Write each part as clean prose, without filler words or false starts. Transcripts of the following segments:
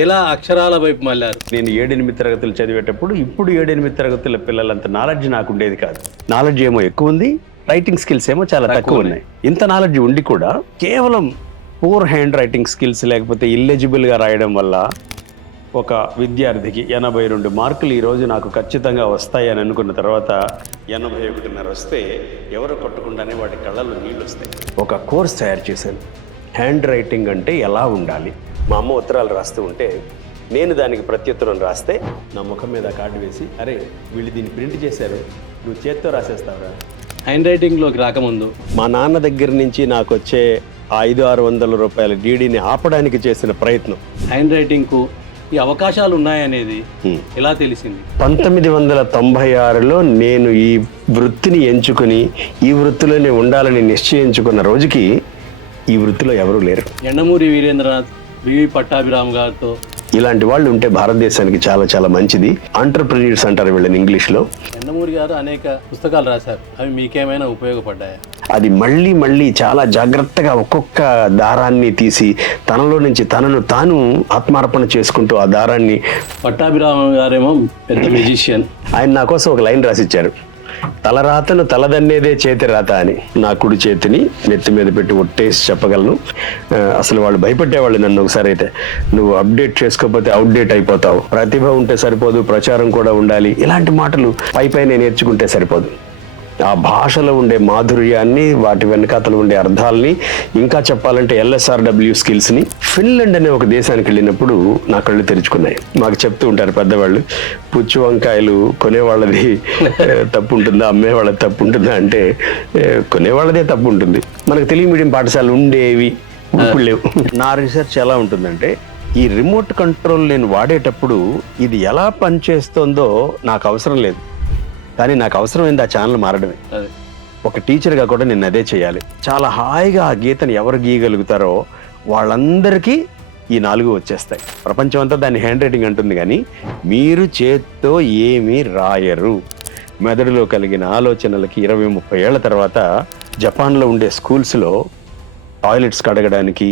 ఎలా అక్షరాల వైపు మళ్ళారు? నేను 7-8 తరగతులు చదివేటప్పుడు ఇప్పుడు 7-8 తరగతుల పిల్లలంత నాలెడ్జ్ నాకు ఉండేది కాదు. నాలెడ్జ్ ఏమో ఎక్కువ ఉంది, రైటింగ్ స్కిల్స్ ఏమో చాలా తక్కువ ఉన్నాయి. ఇంత నాలెడ్జ్ ఉండి కూడా కేవలం పూర్ హ్యాండ్ రైటింగ్ స్కిల్స్ లేకపోతే ఇల్లెజిబుల్గా రాయడం వల్ల ఒక విద్యార్థికి 82 మార్కులు ఈరోజు నాకు ఖచ్చితంగా వస్తాయని అనుకున్న తర్వాత 81.5 వస్తే ఎవరు కొట్టకుండానే వాటి కళ్ళల్లో నీళ్ళు వస్తాయి. ఒక కోర్స్ తయారు చేశాను, హ్యాండ్ రైటింగ్ అంటే ఎలా ఉండాలి. మా అమ్మ ఉత్తరాలు రాస్తూ ఉంటే నేను దానికి ప్రత్యుత్తరం రాస్తే నా ముఖం మీద కార్డు వేసి, అరే వీళ్ళు దీన్ని ప్రింట్ చేశారు, నువ్వు చేత్తో రాసేస్తావురా. హ్యాండ్ రైటింగ్లోకి రాకముందు మా నాన్న దగ్గర నుంచి నాకు వచ్చే 500-600 రూపాయల డీడీని ఆపడానికి చేసిన ప్రయత్నం. హ్యాండ్ రైటింగ్కు ఈ అవకాశాలు ఉన్నాయనేది ఎలా తెలిసింది? 1996లో నేను ఈ వృత్తిని ఎంచుకుని ఈ వృత్తిలోనే ఉండాలని నిశ్చయించుకున్న రోజుకి ఈ వృత్తిలో ఎవరూ లేరు. యండమూరి వీరేంద్రనాథ్, వివి పట్టాభిరామ్ గారితో ఇలాంటి వాళ్ళు ఉంటే భారతదేశానికి చాలా చాలా మంచిది. ఎంటర్‌ప్రెన్యూర్స్ అంటారు వీళ్ళని ఇంగ్లీష్లో. యండమూరి గారు అనేక పుస్తకాలు రాశారు, అవి మీకేమైనా ఉపయోగపడ్డాయా? అది మళ్ళీ చాలా జాగ్రత్తగా ఒక్కొక్క దారాన్ని తీసి తనలో నుంచి తనను తాను ఆత్మార్పణ చేసుకుంటూ ఆ దారాన్ని. పట్టాభిరామ్ గారేమో పెద్ద మ్యూజిషియన్. ఆయన నా కోసం ఒక లైన్ రాసిచ్చారు, తలరాతను తలదన్నేదే చేతి రాత అని. నా కుడి చేతిని నెత్తి మీద పెట్టి ఒట్టేసి చెప్పగలను. అసలు వాళ్ళు భయపెట్టేవాళ్ళు నన్ను ఒకసారి అయితే, నువ్వు అప్డేట్ చేసుకోకపోతే అవుట్డేట్ అయిపోతావు, ప్రతిభ ఉంటే సరిపోదు, ప్రచారం కూడా ఉండాలి, ఇలాంటి మాటలు పైపైనే నేర్చుకుంటే సరిపోదు. ఆ భాషలో ఉండే మాధుర్యాన్ని, వాటి వెనకాతలు ఉండే అర్థాలని, ఇంకా చెప్పాలంటే LSRW స్కిల్స్ని. ఫిన్లాండ్ అనే ఒక దేశానికి వెళ్ళినప్పుడు నా కళ్ళు తెరుచుకున్నాయి. మాకు చెప్తూ ఉంటారు పెద్దవాళ్ళు, పుచ్చు వంకాయలు కొనేవాళ్ళది తప్పు ఉంటుందా, అమ్మేవాళ్ళది తప్పు ఉంటుందా అంటే కొనేవాళ్ళదే తప్పు ఉంటుంది. మనకు తెలుగు మీడియం పాఠశాలలు ఉండేవి, ఇప్పుడు లేవు. నా రీసెర్చ్ ఎలా ఉంటుందంటే, ఈ రిమోట్ కంట్రోల్ నేను వాడేటప్పుడు ఇది ఎలా పనిచేస్తుందో నాకు అవసరం లేదు, కానీ నాకు అవసరమైంది ఆ ఛానల్ మారడమే. ఒక టీచర్గా కూడా నేను అదే చేయాలి. చాలా హాయిగా ఆ గీతను ఎవరు గీయగలుగుతారో వాళ్ళందరికీ ఈ 4 వచ్చేస్తాయి. ప్రపంచం అంతా దాన్ని హ్యాండ్ రైటింగ్ అంటుంది, కానీ మీరు చేత్తో ఏమీ రాయరు. మెదడులో కలిగిన ఆలోచనలకి 20-30 ఏళ్ల తర్వాత జపాన్లో ఉండే స్కూల్స్లో టాయిలెట్స్ కడగడానికి,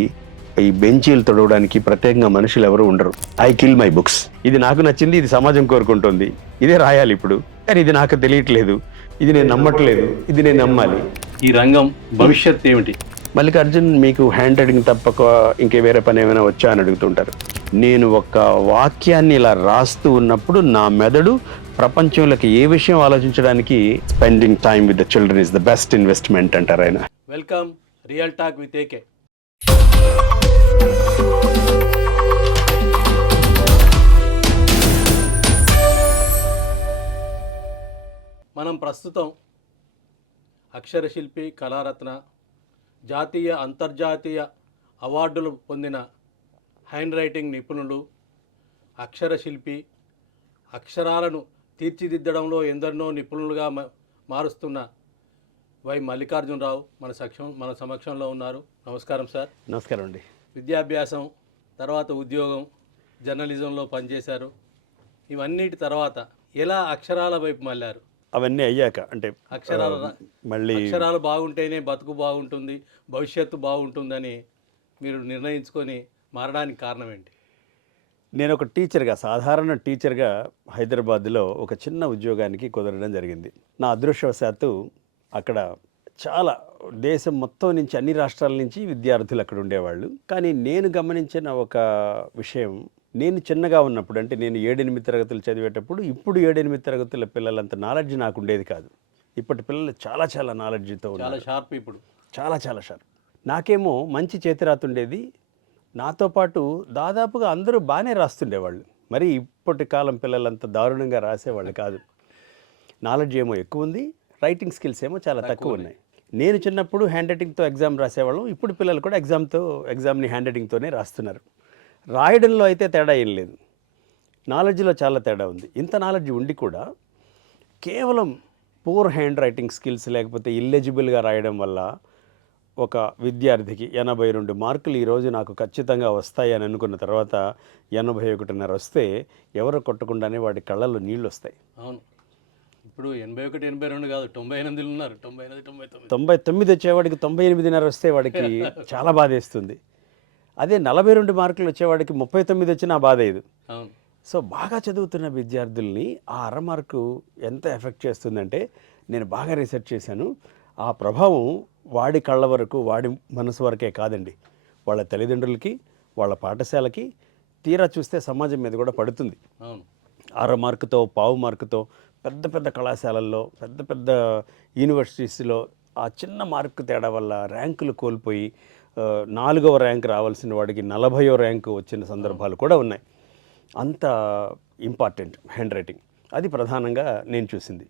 ఈ బెంచీలు తొడవడానికి ప్రత్యేకంగా మనుషులు ఎవరు ఉండరు. I kill my books. ఇది నాకు నచ్చింది, ఇది సమాజం కోరుకుంటుంది, ఇదే రాయాలి ఇప్పుడు, కానీ ఇది నాకు తెలియట్లేదు, ఇది నేను నమ్మట్లేదు, ఇది నేను నమ్మాలి. ఈ రంగం భవిష్యత్ ఏమిటి? మల్లికార్జున్, మీకు హ్యాండ్ రైటింగ్ తప్పక ఇంకే వేరే పని ఏమైనా వచ్చా అని అడుగుతుంటారు. నేను ఒక వాక్యాన్ని ఇలా రాస్తూ ఉన్నప్పుడు నా మెదడు ప్రపంచంలోకి ఏ విషయం ఆలోచించడానికి spending time with the children is the best investment అంటారు ఆయన. Welcome real talk with AK. మనం ప్రస్తుతం అక్షరశిల్పి, కళారత్న, జాతీయ అంతర్జాతీయ అవార్డులు పొందిన హ్యాండ్ రైటింగ్ నిపుణులు, అక్షరశిల్పి, అక్షరాలను తీర్చిదిద్దడంలో ఎందరినో నిపుణులుగా మారుస్తున్న వై మల్లికార్జునరావు మన సమక్షంలో ఉన్నారు. నమస్కారం సార్. నమస్కారం అండి. విద్యాభ్యాసం తర్వాత ఉద్యోగం, జర్నలిజంలో పనిచేశారు. ఇవన్నిటి తర్వాత ఎలా అక్షరాల వైపు మళ్ళారు? అవన్నీ అయ్యాక అంటే అక్షరాలు బాగుంటేనే బతుకు బాగుంటుంది, భవిష్యత్తు బాగుంటుందని మీరు నిర్ణయించుకొని మారడానికి కారణం ఏంటి? నేను ఒక టీచర్గా, సాధారణ టీచర్గా హైదరాబాద్లో ఒక చిన్న ఉద్యోగానికి కుదరడం జరిగింది. నా అదృష్టవశాత్తు అక్కడ చాలా దేశం మొత్తం నుంచి, అన్ని రాష్ట్రాల నుంచి విద్యార్థులు అక్కడ ఉండేవాళ్ళు. కానీ నేను గమనించిన ఒక విషయం, నేను చిన్నగా ఉన్నప్పుడు, అంటే నేను 7-8 తరగతులు చదివేటప్పుడు ఇప్పుడు 7-8 తరగతుల పిల్లలంత నాలెడ్జ్ నాకు ఉండేది కాదు. ఇప్పటి పిల్లలు చాలా చాలా నాలెడ్జ్తో ఉన్నారు, చాలా షార్ప్. ఇప్పుడు చాలా షార్ప్. నాకేమో మంచి చేతిరాత ఉండేది, నాతో పాటు దాదాపుగా అందరూ బాగానే రాస్తుండేవాళ్ళు. మరి ఇప్పటి కాలం పిల్లలంత దారుణంగా రాసేవాళ్ళు కాదు. నాలెడ్జ్ ఏమో ఎక్కువ ఉంది, రైటింగ్ స్కిల్స్ ఏమో చాలా తక్కువ ఉన్నాయి. నేను చిన్నప్పుడు హ్యాండ్ రైటింగ్తో ఎగ్జామ్ రాసేవాళ్ళం, ఇప్పుడు పిల్లలు కూడా ఎగ్జామ్ని హ్యాండ్ రైటింగ్తోనే రాస్తున్నారు. రాయడంలో అయితే తేడా ఏం లేదు, నాలెడ్జ్లో చాలా తేడా ఉంది. ఇంత నాలెడ్జ్ ఉండి కూడా కేవలం పూర్ హ్యాండ్ రైటింగ్ స్కిల్స్ లేకపోతే ఇల్లెజిబుల్గా రాయడం వల్ల ఒక విద్యార్థికి 82 మార్కులు ఈరోజు నాకు ఖచ్చితంగా వస్తాయి అని అనుకున్న తర్వాత 81.5 వస్తే ఎవరు కొట్టకుండానే వాడి కళ్ళల్లో నీళ్ళు వస్తాయి. అవును, ఇప్పుడు 81, 82 కాదు, 98 ఉన్నారు. 99 వచ్చేవాడికి 98.5 వస్తే వాడికి చాలా బాధేస్తుంది. అదే 42 మార్కులు వచ్చేవాడికి 39 వచ్చినా బాధ లేదు. అవును. సో బాగా చదువుతున్న విద్యార్థుల్ని ఆ అర మార్కు ఎంత ఎఫెక్ట్ చేస్తుందంటే నేను బాగా రీసెర్చ్ చేశాను. ఆ ప్రభావం వాడి కళ్ళ వరకు, వాడి మనసు వరకే కాదండి, వాళ్ళ తల్లిదండ్రులకి, వాళ్ళ పాఠశాలకి, తీరా చూస్తే సమాజం మీద కూడా పడుతుంది. అవును. అర మార్కుతో, పావు మార్కుతో పెద్ద పెద్ద కళాశాలల్లో, పెద్ద పెద్ద యూనివర్సిటీస్లో ఆ చిన్న మార్కు తేడా వల్ల ర్యాంకులు కోల్పోయి 4వ ర్యాంక్ రావాల్సిన వాడికి 40వ ర్యాంకు వచ్చిన సందర్భాలు కూడా ఉన్నాయి. అంత ఇంపార్టెంట్ హ్యాండ్ రైటింగ్. అది ప్రధానంగా నేను చూసింది.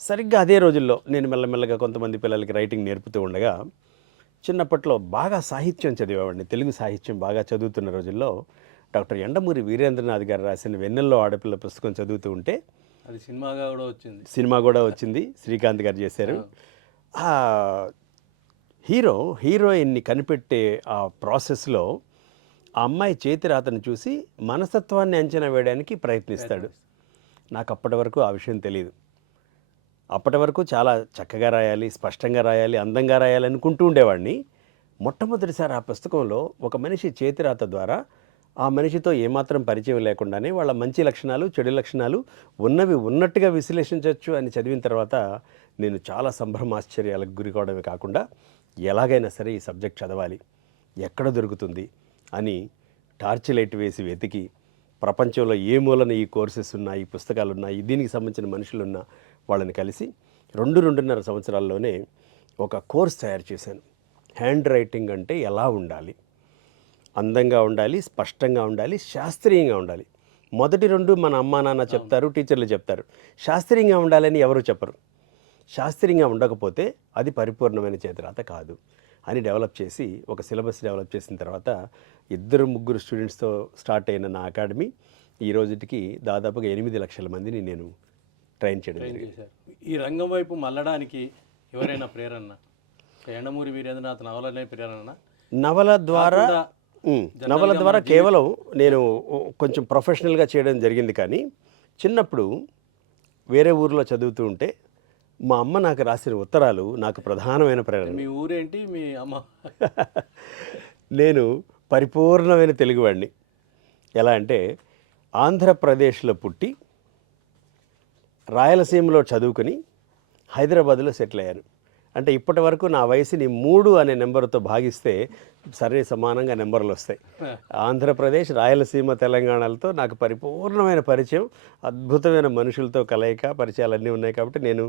సరిగ్గా అదే రోజుల్లో నేను మెల్లమెల్లగా కొంతమంది పిల్లలకి రైటింగ్ నేర్పుతూ ఉండగా, చిన్నప్పట్లో బాగా సాహిత్యం చదివేవాడిని. తెలుగు సాహిత్యం బాగా చదువుతున్న రోజుల్లో డాక్టర్ యండమూరి వీరేంద్రనాథ్ గారు రాసిన వెన్నెల్లో ఆడపిల్ల పుస్తకం చదువుతూ ఉంటే, అది సినిమాగా కూడా వచ్చింది. సినిమా కూడా వచ్చింది, శ్రీకాంత్ గారు చేశారు. ఆ హీరోయిన్ని కనిపెట్టే ఆ ప్రాసెస్లో ఆ అమ్మాయి చేతి రాతను చూసి మనస్తత్వాన్ని అంచనా వేయడానికి ప్రయత్నిస్తాడు. నాకు అప్పటి వరకు ఆ విషయం తెలియదు. అప్పటి వరకు చాలా చక్కగా రాయాలి, స్పష్టంగా రాయాలి, అందంగా రాయాలి అనుకుంటూ ఉండేవాడిని. మొట్టమొదటిసారి ఆ పుస్తకంలో ఒక మనిషి చేతి రాత ద్వారా ఆ మనిషితో ఏమాత్రం పరిచయం లేకుండానే వాళ్ళ మంచి లక్షణాలు, చెడు లక్షణాలు ఉన్నవి ఉన్నట్టుగా విశ్లేషించవచ్చు అని చదివిన తర్వాత నేను చాలా సంభ్రమాశ్చర్యాలకు గురి కావడమే కాకుండా, ఎలాగైనా సరే ఈ సబ్జెక్ట్ చదవాలి, ఎక్కడ దొరుకుతుంది అని టార్చ్ లైట్ వేసి వెతికి, ప్రపంచంలో ఏ మూలన ఈ కోర్సెస్ ఉన్నాయి, ఈ పుస్తకాలు ఉన్నాయి, దీనికి సంబంధించిన మనుషులున్నా వాళ్ళని కలిసి 2-2.5 సంవత్సరాల్లోనే ఒక కోర్స్ తయారు చేశాను. హ్యాండ్ రైటింగ్ అంటే ఎలా ఉండాలి, అందంగా ఉండాలి, స్పష్టంగా ఉండాలి, శాస్త్రీయంగా ఉండాలి. మొదటి 2 మన అమ్మా నాన్న చెప్తారు, టీచర్లు చెప్తారు. శాస్త్రీయంగా ఉండాలని ఎవరు చెప్పరు. శాస్త్రీయంగా ఉండకపోతే అది పరిపూర్ణమైన చేతిరాత కాదు అని డెవలప్ చేసి, ఒక సిలబస్ డెవలప్ చేసిన తర్వాత 2-3 స్టూడెంట్స్తో స్టార్ట్ అయిన నా అకాడమీ ఈ రోజుకి దాదాపుగా 8 లక్షల మందిని నేను ట్రైన్ చేయడం జరిగింది. ఈ రంగం వైపు మళ్ళడానికి ఎవరైనా ప్రేరణ? యండమూరి వీరేంద్రనాథ్ నవలనే ప్రేరణ? నవల ద్వారా కేవలం నేను కొంచెం ప్రొఫెషనల్గా చేయడం జరిగింది. కానీ చిన్నప్పుడు వేరే ఊరిలో చదువుతూ ఉంటే మా అమ్మ నాకు రాసిన ఉత్తరాలు నాకు ప్రధానమైన ప్రేరణ. మీ ఊరేంటి, మీ అమ్మ? నేను పరిపూర్ణమైన తెలుగువాడిని. ఎలా అంటే ఆంధ్రప్రదేశ్లో పుట్టి రాయలసీమలో చదువుకుని హైదరాబాద్లో సెటిల్ అయ్యాను. అంటే ఇప్పటి వరకు నా వయసుని 3 అనే నెంబర్తో భాగిస్తే సరే సమానంగా నెంబర్లు వస్తాయి. ఆంధ్రప్రదేశ్, రాయలసీమ, తెలంగాణలతో నాకు పరిపూర్ణమైన పరిచయం, అద్భుతమైన మనుషులతో కలయిక, పరిచయాలన్నీ ఉన్నాయి. కాబట్టి నేను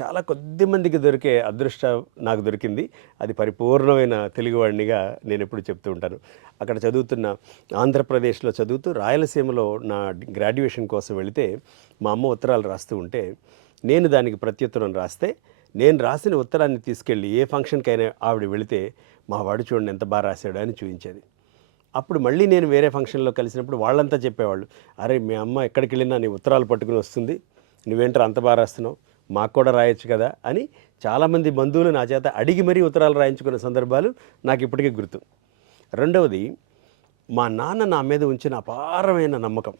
చాలా కొద్ది మందికి దొరికే అదృష్టం నాకు దొరికింది. అది పరిపూర్ణమైన తెలుగువాడినిగా నేను ఎప్పుడు చెప్తూ ఉంటాను. అక్కడ చదువుతున్న ఆంధ్రప్రదేశ్లో చదువుతూ రాయలసీమలో నా గ్రాడ్యుయేషన్ కోసం వెళితే మా అమ్మ ఉత్తరాలు రాస్తూ ఉంటే నేను దానికి ప్రత్యుత్తరం రాస్తే, నేను రాసిన ఉత్తరాన్ని తీసుకెళ్ళి ఏ ఫంక్షన్కైనా ఆవిడ వెళితే మా వాడు చూడండి ఎంత బాగా రాశాడు అని చూపించేది. అప్పుడు మళ్ళీ నేను వేరే ఫంక్షన్లో కలిసినప్పుడు వాళ్ళంతా చెప్పేవాళ్ళు, అరే మీ అమ్మ ఎక్కడికి వెళ్ళినా నీ ఉత్తరాలు పట్టుకుని వస్తుంది, నువ్వేంటారు అంత బాగా రాస్తున్నావు, మాకు కూడా రాయొచ్చు కదా అని చాలామంది బంధువులు నా చేత అడిగి మరీ ఉత్తరాలు రాయించుకున్న సందర్భాలు నాకు ఇప్పటికీ గుర్తు. రెండవది, మా నాన్న నా మీద ఉంచిన అపారమైన నమ్మకం.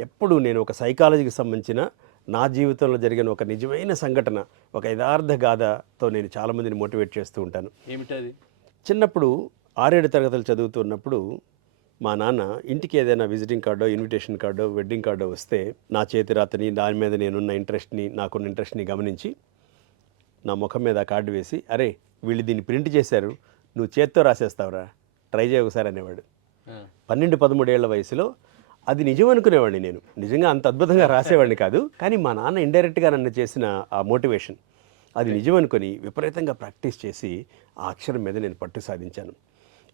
ఎప్పుడు నేను ఒక సైకాలజీకి సంబంధించిన నా జీవితంలో జరిగిన ఒక నిజమైన సంఘటన, ఒక యథార్థ గాథతో నేను చాలామందిని మోటివేట్ చేస్తూ ఉంటాను. ఏమిటది? చిన్నప్పుడు 6-7 తరగతులు చదువుతున్నప్పుడు మా నాన్న ఇంటికి ఏదైనా విజిటింగ్ కార్డో, ఇన్విటేషన్ కార్డో, వెడ్డింగ్ కార్డో వస్తే నా చేతి రాతని, దాని మీద నేనున్న ఇంట్రెస్ట్ని, నాకున్న ఇంట్రెస్ట్ని గమనించి నా ముఖం మీద ఆ కార్డు వేసి, అరే వీళ్ళు దీన్ని ప్రింట్ చేశారు, నువ్వు చేత్తో రాసేస్తావురా, ట్రై చేయ ఒకసారి అనేవాడు. 12-13 ఏళ్ల వయసులో అది నిజం అనుకునేవాడిని. నేను నిజంగా అంత అద్భుతంగా రాసేవాడిని కాదు, కానీ మా నాన్న ఇండైరెక్ట్గా నన్ను చేసిన ఆ మోటివేషన్ అది నిజం అనుకొని విపరీతంగా ప్రాక్టీస్ చేసి ఆ అక్షరం మీద నేను పట్టు సాధించాను.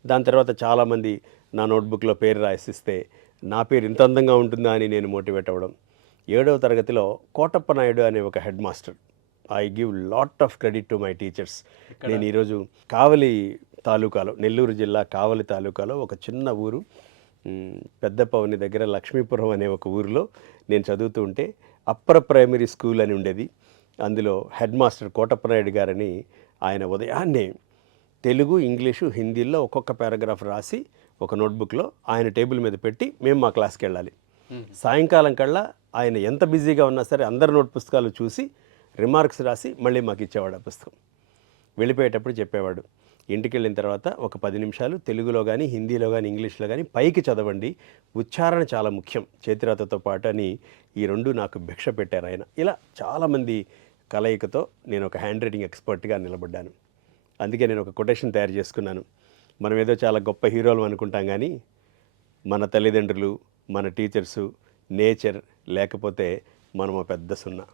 దాని తర్వాత చాలామంది నా నోట్బుక్లో పేరు రాసిస్తే నా పేరు ఇంత అందంగా ఉంటుందా అని నేను మోటివేట్ అవ్వడం. 7వ తరగతిలో కోటప్ప నాయుడు అనే ఒక head master, I give lot of credit to my teachers. నేను ఈరోజు కావలి తాలూకాలో, నెల్లూరు జిల్లా కావలి తాలూకాలో ఒక చిన్న ఊరు పెద్దపవని దగ్గర లక్ష్మీపురం అనే ఒక ఊరిలో నేను చదువుతూ ఉంటే అప్పర్ ప్రైమరీ స్కూల్ అని ఉండేది. అందులో హెడ్ మాస్టర్ కోటప్ప నాయుడు గారని ఆయన ఉదయాన్నే తెలుగు, ఇంగ్లీషు, హిందీలో ఒక్కొక్క పారాగ్రాఫ్ రాసి ఒక నోట్బుక్లో ఆయన టేబుల్ మీద పెట్టి మేము మా క్లాస్కి వెళ్ళాలి. సాయంకాలం కల్లా ఆయన ఎంత బిజీగా ఉన్నా సరే అందరి నోట్ పుస్తకాలు చూసి రిమార్క్స్ రాసి మళ్ళీ మాకు ఇచ్చేవాడు ఆ పుస్తకం. వెళ్ళిపోయేటప్పుడు చెప్పేవాడు, ఇంటికి వెళ్ళిన తర్వాత ఒక 10 నిమిషాలు తెలుగులో కానీ హిందీలో కానీ ఇంగ్లీష్లో కానీ పైకి చదవండి, ఉచ్చారణ చాలా ముఖ్యం చేతిరాతతో పాటు అని ఈ రెండు నాకు భిక్ష పెట్టారు ఆయన. ఇలా చాలామంది కలయికతో నేను ఒక హ్యాండ్ రైటింగ్ ఎక్స్పర్ట్గా నిలబడ్డాను. అందుకే నేను ఒక కొటేషన్ తయారు చేసుకున్నాను. మనం ఏదో చాలా గొప్ప హీరోలు అనుకుంటాం, కానీ మన తల్లిదండ్రులు, మన టీచర్సు, నేచర్, లేకపోతే మనం పెద్ద సున్నా.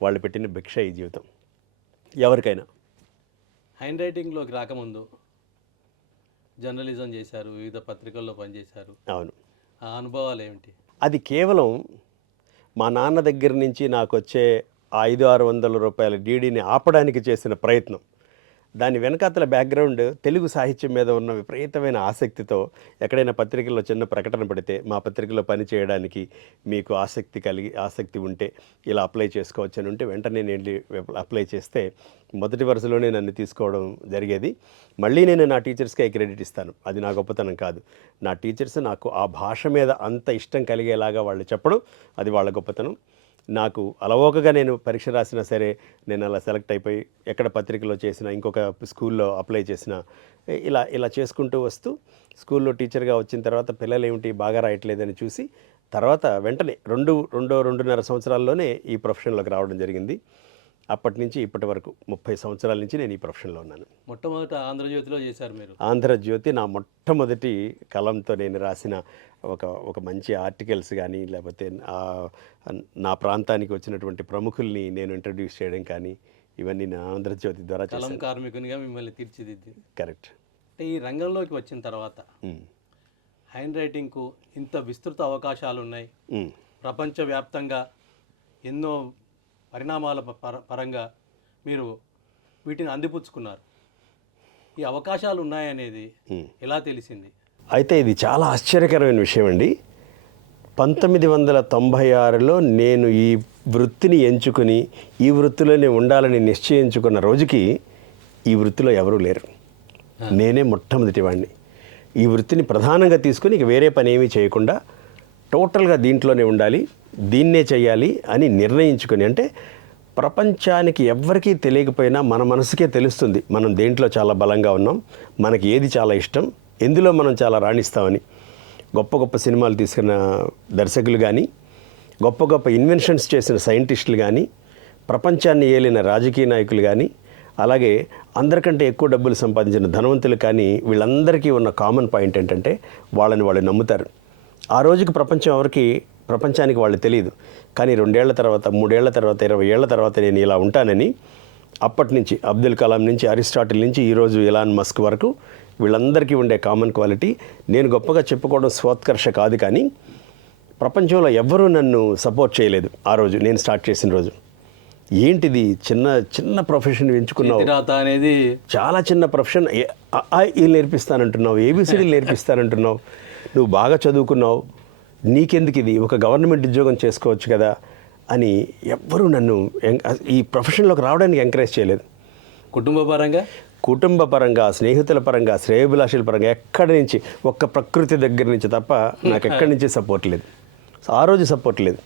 వాళ్ళు పెట్టిన భిక్ష ఈ జీవితం ఎవరికైనా. హ్యాండ్ రైటింగ్లోకి రాకముందు జర్నలిజం చేశారు, వివిధ పత్రికల్లో పనిచేశారు. అవును. ఆ అనుభవాలు ఏమిటి? అది కేవలం మా నాన్న దగ్గర నుంచి నాకు వచ్చే 500-600 రూపాయల డీడీని ఆపడానికి చేసిన ప్రయత్నం. దాని వెనకాతల బ్యాక్గ్రౌండ్ తెలుగు సాహిత్యం మీద ఉన్న విపరీతమైన ఆసక్తితో ఎక్కడైనా పత్రికల్లో చిన్న ప్రకటన పడితే మా పత్రికలో పని చేయడానికి మీకు ఆసక్తి ఉంటే ఇలా అప్లై చేసుకోవచ్చు అని ఉంటే వెంటనే నేను అప్లై చేస్తే మొదటి వరుసలోనే నన్ను తీసుకోవడం జరిగేది. మళ్ళీ నేను నా టీచర్స్కే క్రెడిట్ ఇస్తాను. అది నా గొప్పతనం కాదు. నా టీచర్స్ నాకు ఆ భాష మీద అంత ఇష్టం కలిగేలాగా వాళ్ళు చెప్పడం, అది వాళ్ళ గొప్పతనం. నాకు అలవోకగా నేను పరీక్ష రాసినా సరే నేను అలా సెలెక్ట్ అయిపోయి ఎక్కడ పత్రికలో చేసినా, ఇంకొక స్కూల్లో అప్లై చేసినా, ఇలా చేసుకుంటూ వస్తూ స్కూల్లో టీచర్గా వచ్చిన తర్వాత పిల్లలు ఏమిటి బాగా రాయట్లేదని చూసి తర్వాత వెంటనే 2.5 సంవత్సరాల్లోనే ఈ ప్రొఫెషన్లోకి రావడం జరిగింది. అప్పటి నుంచి ఇప్పటి వరకు 30 సంవత్సరాల నుంచి నేను ఈ ప్రొఫెషన్లో ఉన్నాను. మొట్టమొదట ఆంధ్రజ్యోతిలో చేశారు మీరు. ఆంధ్రజ్యోతి నా మొట్టమొదటి కలంతో నేను రాసిన ఒక మంచి ఆర్టికల్స్ కానీ, లేకపోతే నా ప్రాంతానికి వచ్చినటువంటి ప్రముఖుల్ని నేను ఇంట్రడ్యూస్ చేయడం కానీ, ఇవన్నీ నా ఆంధ్రజ్యోతి ద్వారా కలం కార్మికునిగా మిమ్మల్ని తీర్చిదిద్ది. కరెక్ట్. అంటే ఈ రంగంలోకి వచ్చిన తర్వాత హ్యాండ్ రైటింగ్కు ఇంత విస్తృత అవకాశాలు ఉన్నాయి. ప్రపంచవ్యాప్తంగా ఎన్నో పరిణామాల పరంగా మీరు వీటిని అందిపుచ్చుకున్నారు. ఈ అవకాశాలు ఉన్నాయనేది ఎలా తెలిసింది? అయితే ఇది చాలా ఆశ్చర్యకరమైన విషయం అండి. 1996లో నేను ఈ వృత్తిని ఎంచుకుని ఈ వృత్తిలోనే ఉండాలని నిశ్చయించుకున్న రోజుకి ఈ వృత్తిలో ఎవరూ లేరు. నేనే మొట్టమొదటి వాడిని. ఈ వృత్తిని ప్రధానంగా తీసుకుని ఇక వేరే పని ఏమీ చేయకుండా టోటల్గా దీంట్లోనే ఉండాలి, దీన్నే చేయాలి అని నిర్ణయించుకొని, అంటే ప్రపంచానికి ఎవ్వరికీ తెలియకపోయినా మన మనసుకే తెలుస్తుంది మనం దేంట్లో చాలా బలంగా ఉన్నాం, మనకి ఏది చాలా ఇష్టం, ఎందులో మనం చాలా రాణిస్తామని. గొప్ప గొప్ప సినిమాలు తీసుకున్న దర్శకులు కానీ, గొప్ప గొప్ప ఇన్వెన్షన్స్ చేసిన సైంటిస్టులు కానీ, ప్రపంచాన్ని ఏలిన రాజకీయ నాయకులు కానీ, అలాగే అందరికంటే ఎక్కువ డబ్బులు సంపాదించిన ధనవంతులు కానీ, వీళ్ళందరికీ ఉన్న కామన్ పాయింట్ ఏంటంటే వాళ్ళని వాళ్ళు నమ్ముతారు. ఆ రోజుకి ప్రపంచానికి వాళ్ళు తెలియదు, కానీ 2 ఏళ్ల తర్వాత, 3 ఏళ్ల తర్వాత, 20 ఏళ్ల తర్వాత నేను ఇలా ఉంటానని అప్పటి నుంచి అబ్దుల్ కలాం నుంచి అరిస్టాటిల్ నుంచి ఈరోజు ఎలాన్ మస్క్ వరకు వీళ్ళందరికీ ఉండే కామన్ క్వాలిటీ. నేను గొప్పగా చెప్పుకోవడం స్వోత్కర్ష కాదు, కానీ ప్రపంచంలో ఎవ్వరూ నన్ను సపోర్ట్ చేయలేదు ఆ రోజు నేను స్టార్ట్ చేసిన రోజు. ఏంటిది చిన్న ప్రొఫెషన్ ఎంచుకున్నావు, అనేది చాలా చిన్న ప్రొఫెషన్, వీళ్ళు నేర్పిస్తానంటున్నావు, ఏబిసిడీలు నేర్పిస్తానంటున్నావు, నువ్వు బాగా చదువుకున్నావు, నీకెందుకు ఇది, ఒక గవర్నమెంట్ ఉద్యోగం చేసుకోవచ్చు కదా అని ఎవ్వరూ నన్ను ఈ ప్రొఫెషన్లోకి రావడానికి ఎంకరేజ్ చేయలేదు. కుటుంబ పరంగా, స్నేహితుల పరంగా, శ్రేయోభిలాషుల పరంగా ఎక్కడి నుంచి, ఒక్క ప్రకృతి దగ్గర నుంచి తప్ప నాకు ఎక్కడి నుంచి సపోర్ట్ లేదు. ఆ రోజు సపోర్ట్ లేదు.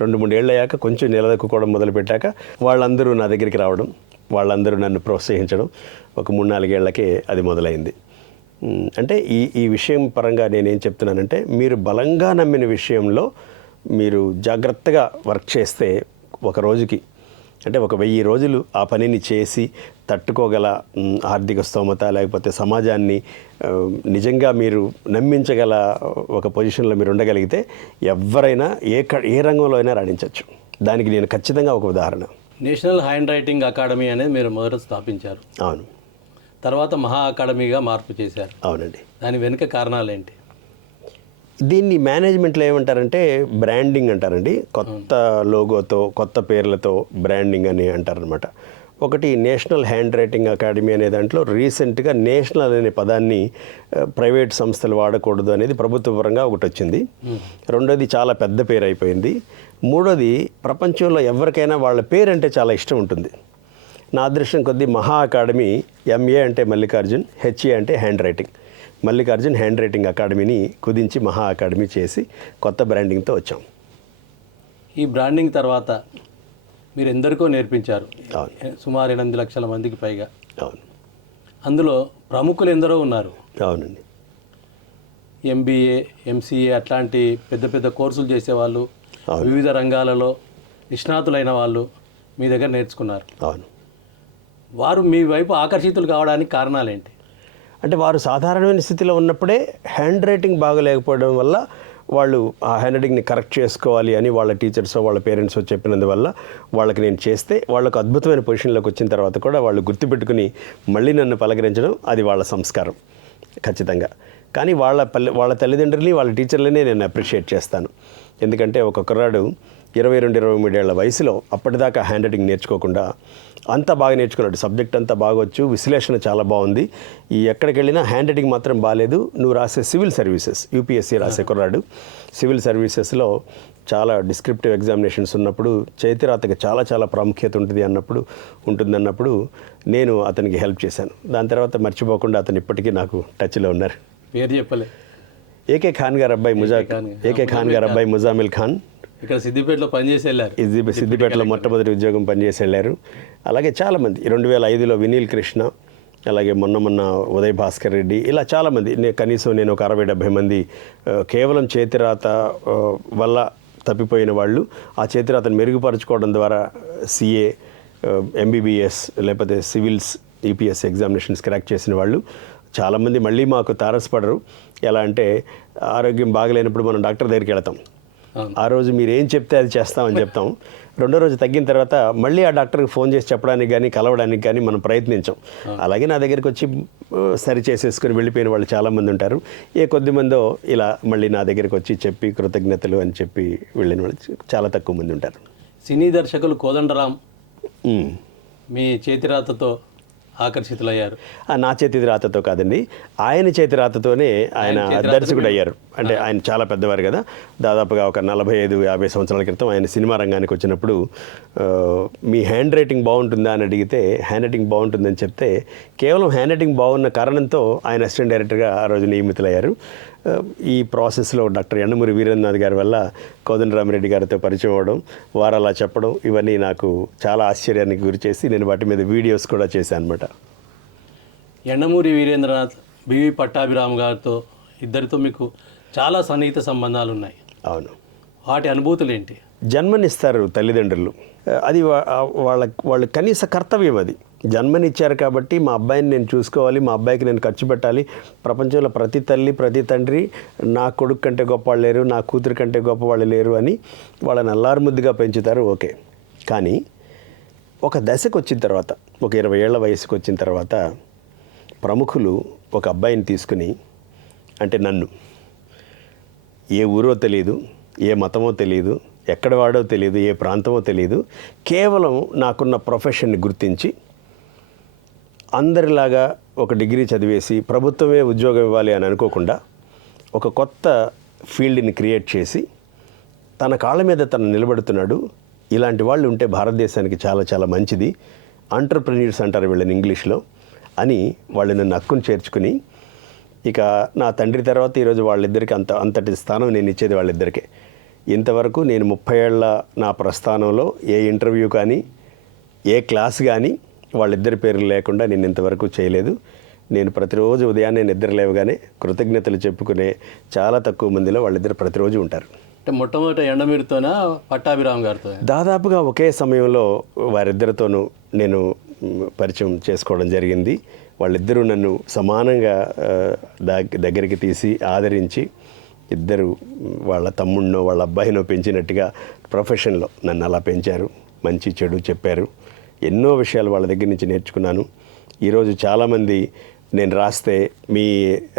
2-3 ఏళ్ళు అయ్యాక కొంచెం నిలదొక్కుకోవడం మొదలుపెట్టాక వాళ్ళందరూ నా దగ్గరికి రావడం, వాళ్ళందరూ నన్ను ప్రోత్సహించడం, ఒక 3-4 ఏళ్లకే అది మొదలైంది. అంటే ఈ విషయం పరంగా నేనేం చెప్తున్నానంటే, మీరు బలంగా నమ్మిన విషయంలో మీరు జాగ్రత్తగా వర్క్ చేస్తే ఒక రోజుకి, అంటే ఒక 1000 రోజులు ఆ పనిని చేసి తట్టుకోగల ఆర్థిక స్తోమత, లేకపోతే సమాజాన్ని నిజంగా మీరు నమ్మించగల ఒక పొజిషన్లో మీరు ఉండగలిగితే ఎవరైనా ఏ రంగంలో అయినా రాణించవచ్చు. దానికి నేను ఖచ్చితంగా ఒక ఉదాహరణ. నేషనల్ హ్యాండ్ రైటింగ్ అకాడమీ అనేది మీరు మొదట స్థాపించారు. అవును. తర్వాత మహా అకాడమీగా మార్పు చేశారు. అవునండి. దాని వెనుక కారణాలు ఏంటి? దీన్ని మేనేజ్మెంట్లో ఏమంటారంటే బ్రాండింగ్ అంటారండి. కొత్త లోగోతో, కొత్త పేర్లతో బ్రాండింగ్ అని అంటారనమాట. ఒకటి నేషనల్ హ్యాండ్ రైటింగ్ అకాడమీ అనే దాంట్లో రీసెంట్గా నేషనల్ అనే పదాన్ని ప్రైవేట్ సంస్థలు వాడకూడదు అనేది ప్రభుత్వపరంగా ఒకటి వచ్చింది. రెండోది చాలా పెద్ద పేరు అయిపోయింది. మూడోది ప్రపంచంలో ఎవరికైనా వాళ్ళ పేరంటే చాలా ఇష్టం ఉంటుంది. నా అదృష్టం కొద్దీ మహా అకాడమీ, ఎంఏ అంటే మల్లికార్జున్, హెచ్ఏ అంటే handwriting, Mallikarjun handwriting అకాడమీని కుదించి మహా అకాడమీ చేసి కొత్త బ్రాండింగ్తో వచ్చాం. ఈ బ్రాండింగ్ తర్వాత మీరు ఎందరికో నేర్పించారు. అవును. సుమారు 8 లక్షల మందికి పైగా. అవును. అందులో ప్రముఖులు ఎందరో ఉన్నారు. అవునండి. MBA, MCA అట్లాంటి పెద్ద పెద్ద కోర్సులు చేసేవాళ్ళు, వివిధ రంగాలలో నిష్ణాతులైన వాళ్ళు మీ దగ్గర నేర్చుకున్నారు. అవును. వారు మీ వైపు ఆకర్షితులు కావడానికి కారణాలేంటి? అంటే వారు సాధారణమైన స్థితిలో ఉన్నప్పుడే హ్యాండ్ రైటింగ్ బాగలేకపోవడం వల్ల వాళ్ళు ఆ హ్యాండ్ రైటింగ్ని కరెక్ట్ చేసుకోవాలి అని వాళ్ళ టీచర్స్ వాళ్ళ పేరెంట్స్ చెప్పినందువల్ల వాళ్ళకి నేను చేస్తే వాళ్ళకు అద్భుతమైన పొజిషన్లోకి వచ్చిన తర్వాత కూడా వాళ్ళు గుర్తుపెట్టుకుని మళ్ళీ నన్ను పలకరించడం అది వాళ్ళ సంస్కారం ఖచ్చితంగా. కానీ వాళ్ళ తల్లిదండ్రులని వాళ్ళ టీచర్లనే నేను అప్రిషియేట్ చేస్తాను. ఎందుకంటే ఒక కుర్రాడు 22-23 ఏళ్ల వయసులో అప్పటిదాకా హ్యాండ్ రైటింగ్ నేర్చుకోకుండా అంతా బాగా నేర్చుకున్నాడు, సబ్జెక్ట్ అంతా బాగొచ్చు, విశ్లేషణ చాలా బాగుంది, ఈ ఎక్కడికి వెళ్ళినా హ్యాండ్ రైటింగ్ మాత్రం బాగాలేదు. నువ్వు రాసే సివిల్ సర్వీసెస్ UPSC రాసే కుర్రాడు, సివిల్ సర్వీసెస్లో చాలా డిస్క్రిప్టివ్ ఎగ్జామినేషన్స్ ఉన్నప్పుడు చేతిరాతకి చాలా చాలా ప్రాముఖ్యత ఉంటుందన్నప్పుడు నేను అతనికి హెల్ప్ చేశాను. దాని తర్వాత మర్చిపోకుండా అతను ఇప్పటికీ నాకు టచ్లో ఉన్నారు. పేరు చెప్పలే. ఏకే ఖాన్ గారు అబ్బాయి ముజామిల్ ఖాన్ ఇక్కడ సిద్దిపేటలో పనిచేసి వెళ్ళారు. సిద్దిపేటలో మొట్టమొదటి ఉద్యోగం పనిచేసి వెళ్ళారు. అలాగే చాలామంది 2005లో వినీల్ కృష్ణ, అలాగే మొన్న ఉదయ్ భాస్కర్ రెడ్డి, ఇలా చాలామంది కనీసం నేను ఒక 60-70 మంది కేవలం చేతిరాత వల్ల తప్పిపోయిన వాళ్ళు ఆ చేతిరాతను మెరుగుపరచుకోవడం ద్వారా CA, MBBS లేకపోతే సివిల్స్ UPSC ఎగ్జామినేషన్స్ క్రాక్ చేసిన వాళ్ళు చాలామంది మళ్ళీ మాకు తారసపడరు. ఎలా అంటే ఆరోగ్యం బాగలేనప్పుడు మనం డాక్టర్ దగ్గరికి వెళతాం, ఆ రోజు మీరు ఏం చెప్తే అది చేస్తామని చెప్తాం. రెండో రోజు తగ్గిన తర్వాత మళ్ళీ ఆ డాక్టర్కి ఫోన్ చేసి చెప్పడానికి కానీ కలవడానికి కానీ మనం ప్రయత్నించాం. అలాగే నా దగ్గరికి వచ్చి సరి చేసేసుకుని వెళ్ళిపోయిన వాళ్ళు చాలామంది ఉంటారు. కొద్దిమందో ఇలా మళ్ళీ నా దగ్గరికి వచ్చి చెప్పి కృతజ్ఞతలు అని చెప్పి వెళ్ళిన వాళ్ళు చాలా తక్కువ మంది ఉంటారు. సినీ దర్శకులు కోదండరాం మీ చేతిరాతతో ఆకర్షితులయ్యారు? నా చేతి రాతతో కాదండి, ఆయన చేతి రాతతోనే ఆయన దర్శకుడు అయ్యారు. అంటే ఆయన చాలా పెద్దవారు కదా, దాదాపుగా ఒక 45-50 సంవత్సరాల క్రితం ఆయన సినిమా రంగానికి వచ్చినప్పుడు మీ హ్యాండ్ రైటింగ్ బాగుంటుందా అని అడిగితే హ్యాండ్ రైటింగ్ బాగుంటుందని చెప్తే కేవలం హ్యాండ్ రైటింగ్ బాగున్న కారణంతో ఆయన అసిస్టెంట్ డైరెక్టర్గా ఆ రోజు నియమితులయ్యారు. ఈ ప్రాసెస్లో డాక్టర్ యండమూరి వీరేంద్రనాథ్ గారి వల్ల కోదండరామిరెడ్డి గారితో పరిచయం అవ్వడం, వారు అలా చెప్పడం, ఇవన్నీ నాకు చాలా ఆశ్చర్యానికి గురి చేసి నేను వాటి మీద వీడియోస్ కూడా చేశాను అనమాట. యండమూరి వీరేంద్రనాథ్, బివి పట్టాభిరామ్ గారితో ఇద్దరితో మీకు చాలా సన్నిహిత సంబంధాలు ఉన్నాయి. అవును. వాటి అనుభూతులు ఏంటి? జన్మనిస్తారు తల్లిదండ్రులు, అది వాళ్ళ కనీస కర్తవ్యం. అది జన్మనిచ్చారు కాబట్టి మా అబ్బాయిని నేను చూసుకోవాలి, మా అబ్బాయికి నేను ఖర్చు పెట్టాలి. ప్రపంచంలో ప్రతి తల్లి ప్రతి తండ్రి నా కొడుకు కంటే గొప్పవాళ్ళు లేరు, నా కూతురు కంటే గొప్పవాళ్ళు లేరు అని వాళ్ళని అల్లారుముద్దుగా పెంచుతారు. ఓకే, కానీ ఒక దశకు వచ్చిన తర్వాత, ఒక 20 ఏళ్ల వయసుకు వచ్చిన తర్వాత ప్రముఖులు ఒక అబ్బాయిని తీసుకుని, అంటే నన్ను, ఏ ఊరో తెలియదు, ఏ మతమో తెలియదు, ఎక్కడ వాడో తెలియదు, ఏ ప్రాంతమో తెలియదు, కేవలం నాకున్న ప్రొఫెషన్ని గుర్తించి అందరిలాగా ఒక డిగ్రీ చదివేసి ప్రభుత్వమే ఉద్యోగం ఇవ్వాలి అని అనుకోకుండా ఒక కొత్త ఫీల్డ్ని క్రియేట్ చేసి తన కాళ్ళ మీద తను నిలబడుతున్నాడు. ఇలాంటి వాళ్ళు ఉంటే భారతదేశానికి చాలా చాలా మంచిది, ఎంటర్‌ప్రెన్యూర్స్ అంటారు వీళ్ళని ఇంగ్లీష్లో అని వాళ్ళు నన్ను హక్కును చేర్చుకుని, ఇక నా తండ్రి తర్వాత ఈరోజు వాళ్ళిద్దరికి అంతటి స్థానం నేను ఇచ్చేది వాళ్ళిద్దరికే. ఇంతవరకు నేను 30 ఏళ్ల నా ప్రస్థానంలో ఏ ఇంటర్వ్యూ కానీ ఏ క్లాస్ కానీ వాళ్ళిద్దరి పేర్లు లేకుండా నేను ఇంతవరకు చేయలేదు. నేను ప్రతిరోజు ఉదయాన్నే నిద్ర లేవగానే కృతజ్ఞతలు చెప్పుకునే చాలా తక్కువ మందిలో వాళ్ళిద్దరు ప్రతిరోజు ఉంటారు. అంటే మొట్టమొదటి యండమూరితోనా పట్టాభిరామ్ గారితో? దాదాపుగా ఒకే సమయంలో వారిద్దరితోనూ నేను పరిచయం చేసుకోవడం జరిగింది. వాళ్ళిద్దరూ నన్ను సమానంగా దగ్గరికి తీసి ఆదరించి, ఇద్దరు వాళ్ళ తమ్ముడినో వాళ్ళ అబ్బాయినో పెంచినట్టుగా ప్రొఫెషన్లో నన్ను అలా పెంచారు. మంచి చెడు చెప్పారు. ఎన్నో విషయాలు వాళ్ళ దగ్గర నుంచి నేర్చుకున్నాను. ఈరోజు చాలామంది నేను రాస్తే మీ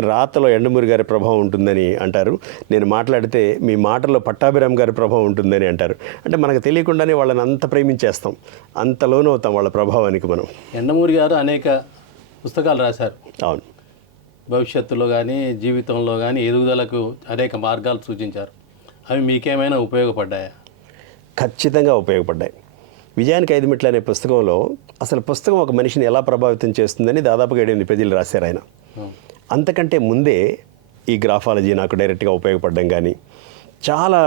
రాతలో యండమూరి గారి ప్రభావం ఉంటుందని అంటారు, నేను మాట్లాడితే మీ మాటలో పట్టాభిరామ్ గారి ప్రభావం ఉంటుందని అంటారు. అంటే మనకు తెలియకుండానే వాళ్ళని అంత ప్రేమించేస్తాం, అంత లోనవుతాం వాళ్ళ ప్రభావానికి మనం. యండమూరి గారు అనేక పుస్తకాలు రాశారు. అవును. భవిష్యత్తులో కానీ జీవితంలో కానీ ఎదుగుదలకు అనేక మార్గాలు సూచించారు. అవి మీకేమైనా ఉపయోగపడ్డాయా? ఖచ్చితంగా ఉపయోగపడ్డాయి. విజయానికి 5 మెట్లు అనే పుస్తకంలో అసలు పుస్తకం ఒక మనిషిని ఎలా ప్రభావితం చేస్తుందని దాదాపుగా 7-8 పేజీలు రాశారు ఆయన. అంతకంటే ముందే ఈ గ్రాఫాలజీ నాకు డైరెక్ట్గా ఉపయోగపడడం కానీ, చాలా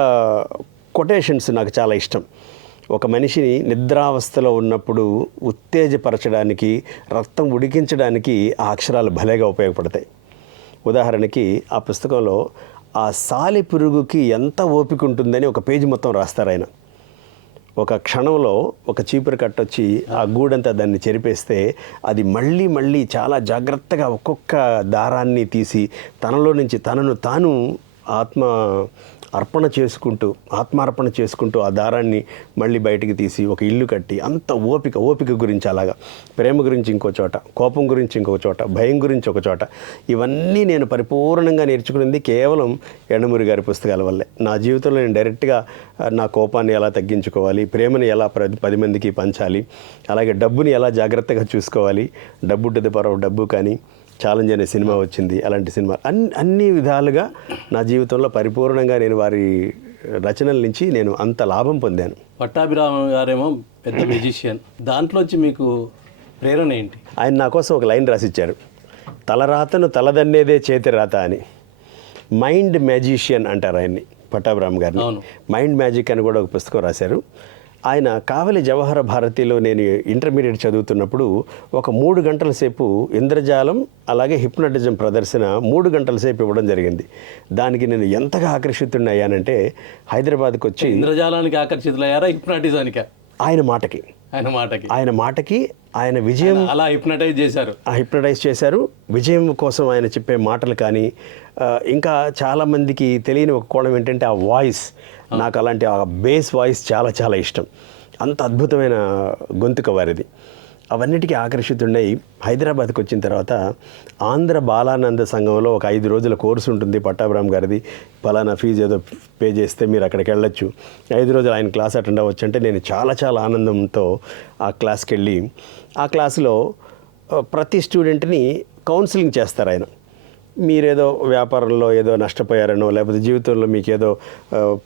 కొటేషన్స్ నాకు చాలా ఇష్టం. ఒక మనిషిని నిద్రావస్థలో ఉన్నప్పుడు ఉత్తేజపరచడానికి, రక్తం ఉడికించడానికి ఆ అక్షరాలు భలేగా ఉపయోగపడతాయి. ఉదాహరణకి ఆ పుస్తకంలో ఆ సాలెపురుగుకి ఎంత ఓపిక ఉంటుందని ఒక పేజీ మొత్తం రాస్తారు ఆయన. ఒక క్షణంలో ఒక చీపురు కట్టొచ్చి ఆ గూడంతా దాన్ని చెరిపేస్తే అది మళ్ళీ మళ్ళీ చాలా జాగ్రత్తగా ఒక్కొక్క దారాన్ని తీసి తనలో నుంచి తనను తాను ఆత్మార్పణ చేసుకుంటూ ఆ దారాన్ని మళ్ళీ బయటికి తీసి ఒక ఇల్లు కట్టి, అంత ఓపిక గురించి అలాగా, ప్రేమ గురించి ఇంకో చోట, కోపం గురించి ఇంకో చోట, భయం గురించి ఒక చోట, ఇవన్నీ నేను పరిపూర్ణంగా నేర్చుకున్నది కేవలం యండమూరి గారి పుస్తకాల వల్లే. నా జీవితంలో నేను డైరెక్ట్గా నా కోపాన్ని ఎలా తగ్గించుకోవాలి, ప్రేమని ఎలా 10 మందికి పంచాలి, అలాగే డబ్బుని ఎలా జాగ్రత్తగా చూసుకోవాలి, డబ్బు టు ది పవర్ ఆఫ్ డబ్బు కానీ, ఛాలెంజ్ అనే సినిమా వచ్చింది, అలాంటి సినిమా అన్ని విధాలుగా నా జీవితంలో పరిపూర్ణంగా నేను వారి రచనల నుంచి నేను అంత లాభం పొందాను. పట్టాభిరామ గారేమో పెద్ద మ్యూజిషియన్, దాంట్లోంచి మీకు ప్రేరణ ఏంటి? ఆయన నా కోసం ఒక లైన్ రాసిచ్చారు, తలరాతను తలదన్నేదే చేతి రాత అని. మైండ్ మ్యాజిషియన్ అంటారు ఆయన్ని, పట్టాభిరామ గారిని. మైండ్ మ్యాజిక్ అని కూడా ఒక పుస్తకం రాశారు ఆయన. కావలి జవహర భారతిలో నేను ఇంటర్మీడియట్ చదువుతున్నప్పుడు ఒక 3 గంటల సేపు ఇంద్రజాలం అలాగే హిప్నటిజం ప్రదర్శన 3 గంటల సేపు ఇవ్వడం జరిగింది. దానికి నేను ఎంతగా ఆకర్షితుడిని అయ్యానంటే హైదరాబాద్కి వచ్చి. ఇంద్రజాలానికి ఆకర్షితులయ్యారా, హిప్నాటిజానికి? ఆయన మాటకి ఆయన విజయం అలా హిప్నటైజ్ చేశారు. విజయం కోసం ఆయన చెప్పే మాటలు కానీ, ఇంకా చాలామందికి తెలియని ఒక కోణం ఏంటంటే ఆ వాయిస్. నాకు అలాంటి ఆ బేస్ వాయిస్ చాలా చాలా ఇష్టం. అంత అద్భుతమైన గొంతుక వారిది. అవన్నిటికీ ఆకర్షితుండై హైదరాబాద్కి వచ్చిన తర్వాత ఆంధ్ర బాలానంద సంఘంలో ఒక 5 రోజుల కోర్సు ఉంటుంది పట్టాభిరామ్ గారిది. పలానా ఫీజు ఏదో పే చేస్తే మీరు అక్కడికి వెళ్ళొచ్చు, 5 రోజులు ఆయన క్లాస్ అటెండ్ అవ్వచ్చు అంటే నేను చాలా చాలా ఆనందంతో ఆ క్లాస్కి వెళ్ళి, ఆ క్లాసులో ప్రతి స్టూడెంట్ని కౌన్సిలింగ్ చేస్తారు ఆయన. మీరేదో వ్యాపారంలో ఏదో నష్టపోయారనో, లేకపోతే జీవితంలో మీకు ఏదో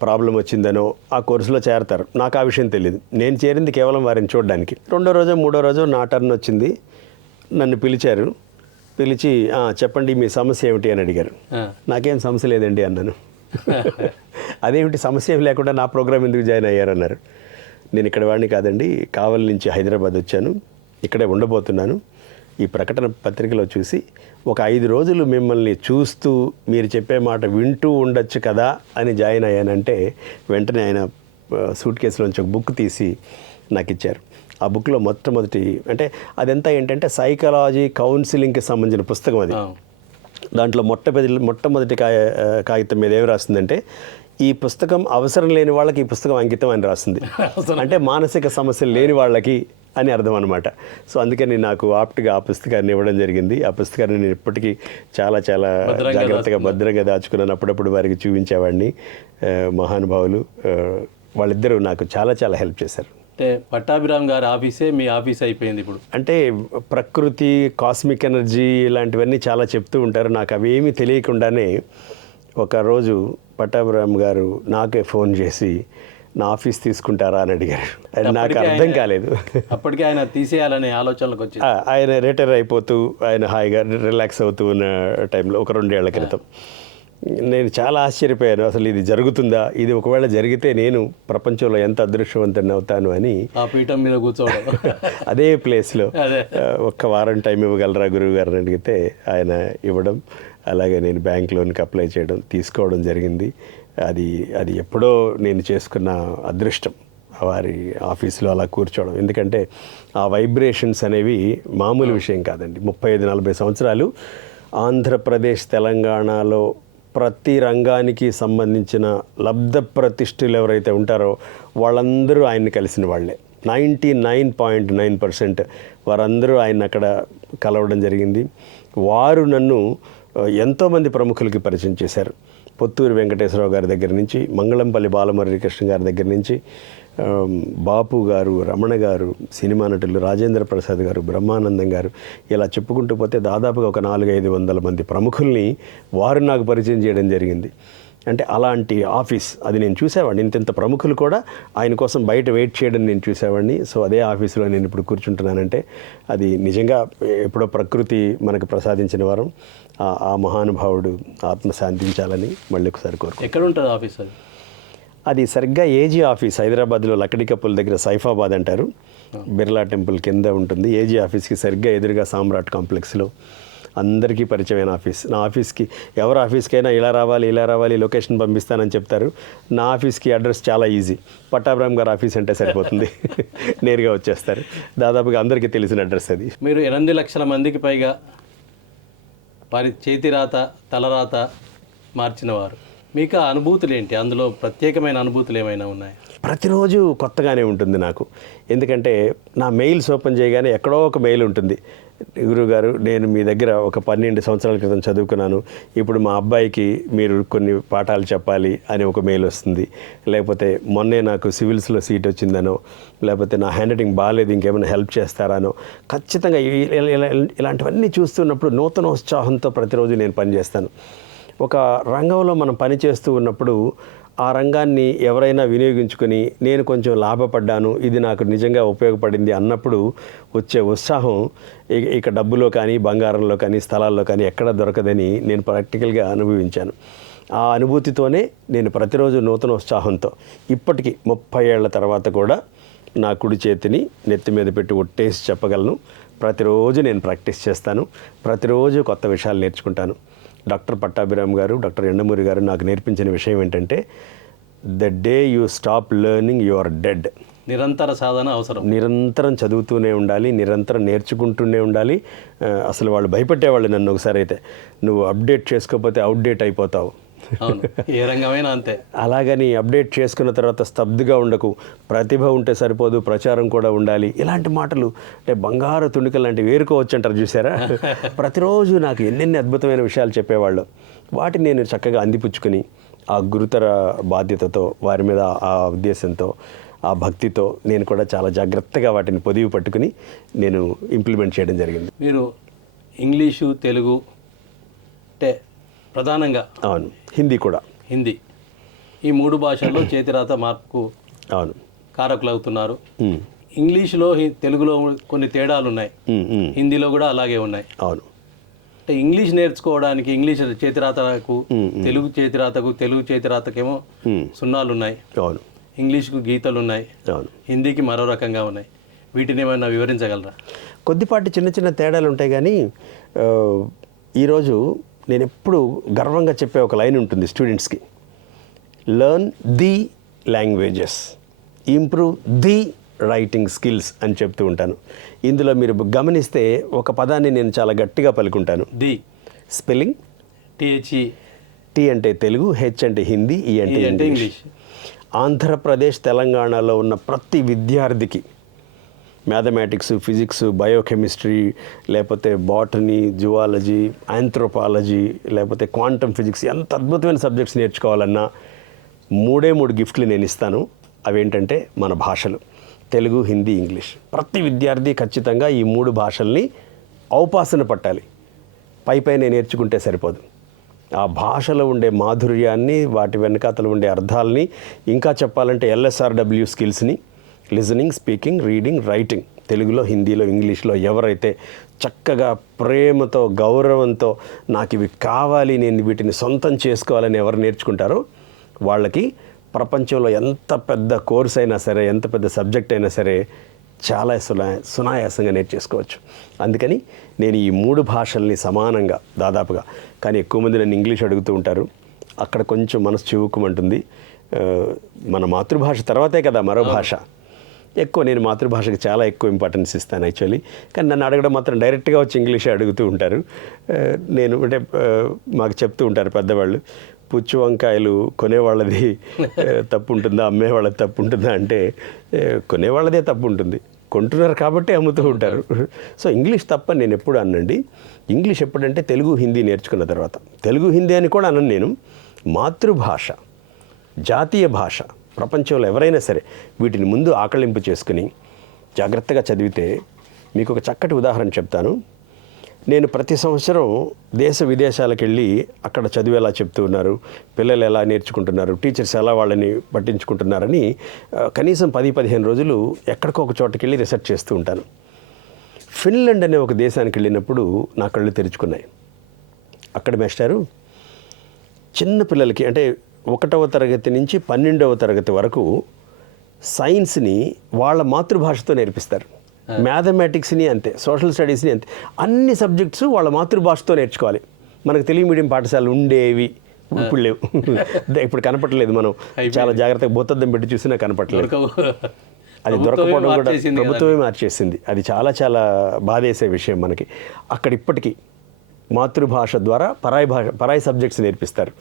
ప్రాబ్లం వచ్చిందనో ఆ కోర్సులో చేరతారు. నాకు ఆ విషయం తెలియదు. నేను చేరింది కేవలం వారిని చూడడానికి. 2వ రోజో 3వ రోజో నా టర్న్ వచ్చింది. నన్ను పిలిచారు. పిలిచి చెప్పండి మీ సమస్య ఏమిటి అని అడిగారు. నాకేం సమస్య లేదండి అన్నాను. అదేమిటి సమస్య ఏం లేకుండా నా ప్రోగ్రామ్ ఎందుకు జాయిన్ అయ్యారన్నారు. నేను ఇక్కడ వాడిని కాదండి, కావలి నుంచి హైదరాబాద్ వచ్చాను, ఇక్కడే ఉండబోతున్నాను. ఈ ప్రకటన పత్రికలో చూసి ఒక 5 రోజులు మిమ్మల్ని చూస్తూ మీరు చెప్పే మాట వింటూ ఉండొచ్చు కదా అని జాయిన్ అయ్యానంటే వెంటనే ఆయన సూట్ కేసులోంచి ఒక బుక్ తీసి నాకు ఇచ్చారు. ఆ బుక్లో మొట్టమొదటి అంటే అదంతా ఏంటంటే సైకాలజీ కౌన్సిలింగ్కి సంబంధించిన పుస్తకం అది. దాంట్లో మొట్టమొదటి కాగితం మీద ఏమి రాస్తుందంటే, ఈ పుస్తకం అవసరం లేని వాళ్ళకి ఈ పుస్తకం అంకితం అని రాస్తుంది. అంటే మానసిక సమస్యలు లేని వాళ్ళకి అని అర్థం అనమాట. సో అందుకని నాకు ఆప్ట్గా ఆ పుస్తకాన్ని ఇవ్వడం జరిగింది. ఆ పుస్తకాన్ని నేను ఇప్పటికీ చాలా చాలా జాగ్రత్తగా భద్రంగా దాచుకున్నాను. అప్పుడప్పుడు వారికి చూపించేవాడిని. మహానుభావులు వాళ్ళిద్దరూ నాకు చాలా చాలా హెల్ప్ చేశారు. అంటే పట్టాభిరామ్ గారి ఆఫీసే మీ ఆఫీస్ అయిపోయింది ఇప్పుడు. అంటే ప్రకృతి, కాస్మిక్ ఎనర్జీ ఇలాంటివన్నీ చాలా చెప్తూ ఉంటారు. నాకు అవేమీ తెలియకుండానే ఒకరోజు పట్టాభిరామ్ గారు నాకే ఫోన్ చేసి నా ఆఫీస్ తీసుకుంటారా అని అడిగారు. నాకు అర్థం కాలేదు. అప్పటికే ఆయన తీసేయాలనే ఆలోచనలకు వచ్చి ఆయన రిటైర్ అయిపోతూ ఆయన హాయిగా రిలాక్స్ అవుతూ ఉన్న టైంలో ఒక 2 ఏళ్ల క్రితం నేను చాలా ఆశ్చర్యపోయాను. అసలు ఇది జరుగుతుందా, ఇది ఒకవేళ జరిగితే నేను ప్రపంచంలో ఎంత అదృష్టవంతుని అవుతాను అని. ఆ పీఠం మీద కూర్చోవడం అదే ప్లేస్లో ఒక్క వారం టైం ఇవ్వగలరా గురువు గారిని అడిగితే ఆయన ఇవ్వడం, అలాగే నేను బ్యాంక్ లోన్కి అప్లై చేయడం, తీసుకోవడం జరిగింది. అది ఎప్పుడో నేను చేసుకున్న అదృష్టం వారి ఆఫీసులో అలా కూర్చోవడం. ఎందుకంటే ఆ వైబ్రేషన్స్ అనేవి మామూలు విషయం కాదండి. 35-40 సంవత్సరాలు ఆంధ్రప్రదేశ్, తెలంగాణలో ప్రతి రంగానికి సంబంధించిన లబ్ధ ప్రతిష్ఠులు ఎవరైతే ఉంటారో వాళ్ళందరూ ఆయన్ని కలిసిన వాళ్ళే. 99.9% వారందరూ ఆయన అక్కడ కలవడం జరిగింది. వారు నన్ను ఎంతోమంది ప్రముఖులకి పరిచయం చేశారు. పొత్తూరు వెంకటేశ్వరరావు గారి దగ్గర నుంచి, మంగళంపల్లి బాలమురళీకృష్ణ గారి దగ్గర నుంచి, బాపు గారు, రమణ గారు, సినిమా నటులు రాజేంద్ర ప్రసాద్ గారు, బ్రహ్మానందం గారు, ఇలా చెప్పుకుంటూ పోతే దాదాపుగా ఒక 400-500 మంది ప్రముఖుల్ని వారు నాకు పరిచయం చేయడం జరిగింది. అంటే అలాంటి ఆఫీస్ అది నేను చూసేవాడిని. ఇంత ప్రముఖులు కూడా ఆయన కోసం బయట వెయిట్ చేయడం నేను చూసేవాడిని. సో అదే ఆఫీసులో నేను ఇప్పుడు కూర్చుంటున్నానంటే అది నిజంగా ఎప్పుడో ప్రకృతి మనకు ప్రసాదించిన వారం. ఆ మహానుభావుడు ఆత్మ శాంతించాలని మళ్ళీ ఒకసారి కోరుకుంటున్నాను. ఎక్కడ ఉంటుంది ఆఫీస్? అది సరిగ్గా ఏజీ ఆఫీస్ హైదరాబాద్లో లక్కడి కప్పుల దగ్గర సైఫాబాద్ అంటారు, బిర్లా టెంపుల్ కింద ఉంటుంది. ఏజీ ఆఫీస్కి సరిగ్గా ఎదురుగా సామ్రాట్ కాంప్లెక్స్లో అందరికీ పరిచయమైన ఆఫీస్. నా ఆఫీస్కి ఎవరు ఆఫీస్కైనా ఇలా రావాలి లొకేషన్ పంపిస్తానని చెప్తారు. నా ఆఫీస్కి అడ్రస్ చాలా ఈజీ, పట్టాభిరామ్ గారు ఆఫీస్ అంటే సరిపోతుంది. నేరుగా వచ్చేస్తారు. దాదాపుగా అందరికీ తెలిసిన అడ్రస్ అది. మీరు 8 లక్షల మందికి పైగా వారి చేతి రాత తలరాత మార్చినవారు. మీకు ఆ అనుభూతులు ఏంటి? అందులో ప్రత్యేకమైన అనుభూతులు ఏమైనా ఉన్నాయి? ప్రతిరోజు కొత్తగానే ఉంటుంది నాకు. ఎందుకంటే నా మెయిల్స్ ఓపెన్ చేయగానే ఎక్కడో ఒక మెయిల్ ఉంటుంది. గురువుగారు, నేను మీ దగ్గర ఒక 12 సంవత్సరాల క్రితం చదువుకున్నాను, ఇప్పుడు మా అబ్బాయికి మీరు కొన్ని పాఠాలు చెప్పాలి అని ఒక మెయిల్ వస్తుంది. లేకపోతే మొన్నే నాకు సివిల్స్లో సీట్ వచ్చిందనో, లేకపోతే నా హ్యాండ్ రైటింగ్ బాగాలేదు, ఇంకేమైనా హెల్ప్ చేస్తారానో. ఖచ్చితంగా ఇలాంటివన్నీ చూస్తున్నప్పుడు నూతన ఉత్సాహంతో ప్రతిరోజు నేను పనిచేస్తాను. ఒక రంగంలో మనం పనిచేస్తూ ఉన్నప్పుడు ఆ రంగాన్ని ఎవరైనా వినియోగించుకొని నేను కొంచెం లాభపడ్డాను, ఇది నాకు నిజంగా ఉపయోగపడింది అన్నప్పుడు వచ్చే ఉత్సాహం ఇక డబ్బులో కానీ బంగారంలో కానీ స్థలాల్లో కానీ ఎక్కడ దొరకదని నేను ప్రాక్టికల్గా అనుభవించాను. ఆ అనుభూతితోనే నేను ప్రతిరోజు నూతన ఉత్సాహంతో ఇప్పటికీ 30 ఏళ్ల తర్వాత కూడా నా కుడి చేతిని నెత్తి మీద పెట్టి ఒట్టేసి చెప్పగలను. ప్రతిరోజు నేను ప్రాక్టీస్ చేస్తాను, ప్రతిరోజు కొత్త విషయాలు నేర్చుకుంటాను. డాక్టర్ పట్టాభిరామ్ గారు, డాక్టర్ ఎండమూరి గారు నాకు నేర్పించిన విషయం ఏంటంటే, the day you stop learning you are dead. నిరంతర సాధన అవసరం. నిరంతరం చదువుతూనే ఉండాలి, నిరంతరం నేర్చుకుంటూనే ఉండాలి. అసలు వాళ్ళు భయపెట్టేవాళ్ళు నన్ను ఒకసారి అయితే, నువ్వు అప్డేట్ చేసుకోకపోతే అవుట్డేట్ అయిపోతావు. అవును, ఏ రంగమైనా అంతే. అలాగని అప్డేట్ చేసుకున్న తర్వాత స్తబ్దుగా ఉండకు, ప్రతిభ ఉంటే సరిపోదు, ప్రచారం కూడా ఉండాలి. ఇలాంటి మాటలు అంటే బంగారు తుణికలు లాంటివి వేరుకోవచ్చు అంటారు చూసారా. ప్రతిరోజు నాకు ఎన్నెన్ని అద్భుతమైన విషయాలు చెప్పేవాళ్ళు. వాటిని నేను చక్కగా అందిపుచ్చుకొని ఆ గురుతర బాధ్యతతో, వారి మీద ఆ ఉద్దేశంతో, ఆ భక్తితో నేను కూడా చాలా జాగ్రత్తగా వాటిని పొదివి పట్టుకుని నేను ఇంప్లిమెంట్ చేయడం జరిగింది. మీరు ఇంగ్లీషు, తెలుగు అంటే ప్రధానంగా, అవును, హిందీ కూడా, హిందీ, ఈ 3 భాషల్లో చేతిరాత మార్పుకు అవును కారకులవుతున్నారు. ఇంగ్లీషులో తెలుగులో కొన్ని తేడాలు ఉన్నాయి, హిందీలో కూడా అలాగే ఉన్నాయి. అవును. అంటే ఇంగ్లీష్ నేర్చుకోవడానికి ఇంగ్లీష్ చేతిరాతకు తెలుగు చేతిరాతకు, తెలుగు చేతిరాతకేమో 0 ఉన్నాయి, అవును. ఇంగ్లీష్కు గీతలు ఉన్నాయి, అవును. హిందీకి మరో రకంగా ఉన్నాయి. వీటిని ఏమైనా వివరించగలరా? కొద్దిపాటి చిన్న చిన్న తేడాలు ఉంటాయి. కానీ ఈరోజు నేను ఎప్పుడు గర్వంగా చెప్పే ఒక లైన్ ఉంటుంది స్టూడెంట్స్కి, learn the languages, improve the writing skills అని చెప్తూ ఉంటాను. ఇందులో మీరు గమనిస్తే ఒక పదాన్ని నేను చాలా గట్టిగా పలుకుంటాను. ది స్పెల్లింగ్ THE, టీ అంటే తెలుగు, హెచ్ అంటే హిందీ, ఈ అంటే ఇంగ్లీష్. ఆంధ్రప్రదేశ్, తెలంగాణలో ఉన్న ప్రతి విద్యార్థికి మ్యాథమెటిక్స్, ఫిజిక్స్, బయోకెమిస్ట్రీ, లేకపోతే బాటనీ, జువాలజీ, ఆంథ్రోపాలజీ, లేకపోతే క్వాంటమ్ ఫిజిక్స్, ఎంత అద్భుతమైన సబ్జెక్ట్స్ నేర్చుకోవాలన్నా 3 గిఫ్ట్లు నేను ఇస్తాను. అవేంటంటే మన భాషలు, తెలుగు, హిందీ, ఇంగ్లీష్. ప్రతి విద్యార్థి ఖచ్చితంగా ఈ 3 భాషల్ని ఔపాసన పట్టాలి. పైపైనే నేర్చుకుంటే సరిపోదు. ఆ భాషలో ఉండే మాధుర్యాన్ని, వాటి వెనకాతలు ఉండే అర్థాలని, ఇంకా చెప్పాలంటే LSRW స్కిల్స్ని, లిజనింగ్, స్పీకింగ్, రీడింగ్, రైటింగ్, తెలుగులో, హిందీలో, ఇంగ్లీష్లో ఎవరైతే చక్కగా ప్రేమతో, గౌరవంతో నాకు ఇవి కావాలి, నేను వీటిని సొంతం చేసుకోవాలని ఎవరు నేర్చుకుంటారో వాళ్ళకి ప్రపంచంలో ఎంత పెద్ద కోర్స్ అయినా సరే, ఎంత పెద్ద సబ్జెక్ట్ అయినా సరే చాలా సునాయాసంగా నేర్చేసుకోవచ్చు. అందుకని నేను ఈ 3 భాషల్ని సమానంగా దాదాపుగా, కానీ ఎక్కువ మంది నన్ను ఇంగ్లీష్ అడుగుతూ ఉంటారు. అక్కడ కొంచెం మనసు చివుకుమంటుంది. మన మాతృభాష తర్వాతే కదా మరో భాష. నేను మాతృభాషకి చాలా ఎక్కువ ఇంపార్టెన్స్ ఇస్తాను యాక్చువల్లీ. కానీ నన్ను అడగడం మాత్రం డైరెక్ట్గా వచ్చి ఇంగ్లీషే అడుగుతూ ఉంటారు. నేను అంటే మాకు చెప్తూ ఉంటారు పెద్దవాళ్ళు, పుచ్చు వంకాయలు కొనేవాళ్ళది తప్పు ఉంటుందా, అమ్మేవాళ్ళది తప్పు ఉంటుందా అంటే, కొనేవాళ్ళదే తప్పు ఉంటుంది, కొంటున్నారు కాబట్టి అమ్ముతూ ఉంటారు. సో ఇంగ్లీష్ తప్పని నేను ఎప్పుడు అనండి. ఇంగ్లీష్ ఎప్పుడంటే తెలుగు, హిందీ నేర్చుకున్న తర్వాత. తెలుగు, హిందీ అని కూడా అనను నేను. మాతృభాష, జాతీయ భాష, ప్రపంచంలో ఎవరైనా సరే వీటిని ముందు ఆకళింపు చేసుకుని జాగ్రత్తగా చదివితే, మీకు ఒక చక్కటి ఉదాహరణ చెప్తాను. నేను ప్రతి సంవత్సరం దేశ విదేశాలకు వెళ్ళి అక్కడ చదువు ఎలా చెప్తూ ఉన్నారు, పిల్లలు ఎలా నేర్చుకుంటున్నారు, టీచర్స్ ఎలా వాళ్ళని పట్టించుకుంటున్నారని కనీసం 10-15 రోజులు ఎక్కడికో ఒక చోటకి వెళ్ళి రీసెర్చ్ చేస్తూ ఉంటాను. ఫిన్లాండ్ అనే ఒక దేశానికి వెళ్ళినప్పుడు నా కళ్ళు తెరుచుకున్నాయి. అక్కడ మేస్టారు చిన్న పిల్లలకి, అంటే 1వ తరగతి నుంచి 12వ తరగతి వరకు సైన్స్ని వాళ్ళ మాతృభాషతో నేర్పిస్తారు. మ్యాథమెటిక్స్ని అంతే, సోషల్ స్టడీస్ని అంతే, అన్ని సబ్జెక్ట్స్ వాళ్ళ మాతృభాషతో నేర్చుకోవాలి. మనకు తెలుగు మీడియం పాఠశాలలు ఉండేవి, ఇప్పుడు లేవు. ఇప్పుడు కనపట్లేదు. మనం చాలా జాగ్రత్తగా భూతద్దం పెట్టి చూసినా కనపట్లేదు. అది దొరకపోవడం కూడా ప్రభుత్వమే మార్చేసింది. అది చాలా చాలా బాధేసే విషయం మనకి. అక్కడ ఇప్పటికీ మాతృభాష ద్వారా పరాయి సబ్జెక్ట్స్ నేర్పిస్తారు.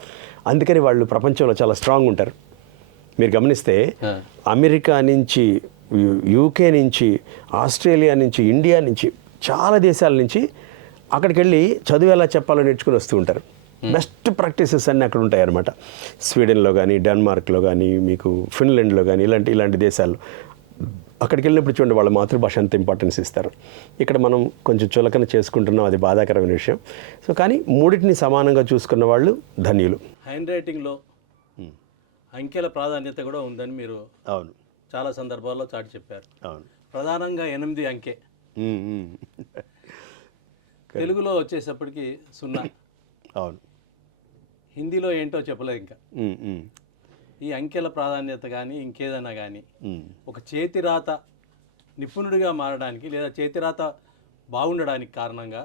అందుకని వాళ్ళు ప్రపంచంలో చాలా స్ట్రాంగ్ ఉంటారు. మీరు గమనిస్తే అమెరికా నుంచి, యూకే నుంచి, ఆస్ట్రేలియా నుంచి, ఇండియా నుంచి, చాలా దేశాల నుంచి అక్కడికి వెళ్ళి చదువు ఎలా చెప్పాలో నేర్చుకుని వస్తూ ఉంటారు. బెస్ట్ ప్రాక్టీసెస్ అన్నీ అక్కడ ఉంటాయి అన్నమాట. స్వీడన్లో కానీ, డెన్మార్క్లో కానీ, మీకు ఫిన్లాండ్లో కానీ, ఇలాంటి దేశాల్లో అక్కడికి వెళ్ళినప్పుడు చూడండి వాళ్ళ మాతృభాష అంత ఇంపార్టెన్స్ ఇస్తారు. ఇక్కడ మనం కొంచెం చులకన చేసుకుంటున్నాం, అది బాధాకరమైన విషయం. సో కానీ మూడింటిని సమానంగా చూసుకున్న వాళ్ళు ధన్యులు. హ్యాండ్ రైటింగ్లో అంకెల ప్రాధాన్యత కూడా ఉందని మీరు అవును చాలా సందర్భాల్లో చాటి చెప్పారు. అవును, ప్రధానంగా 8 అంకె. తెలుగులో వచ్చేసప్పటికి 0. అవును, హిందీలో ఏంటో చెప్పలేదు ఇంకా. ఈ అంకెల ప్రాధాన్యత కానీ ఇంకేదైనా కానీ ఒక చేతిరాత నిపుణుడిగా మారడానికి లేదా చేతిరాత బాగుండడానికి కారణంగా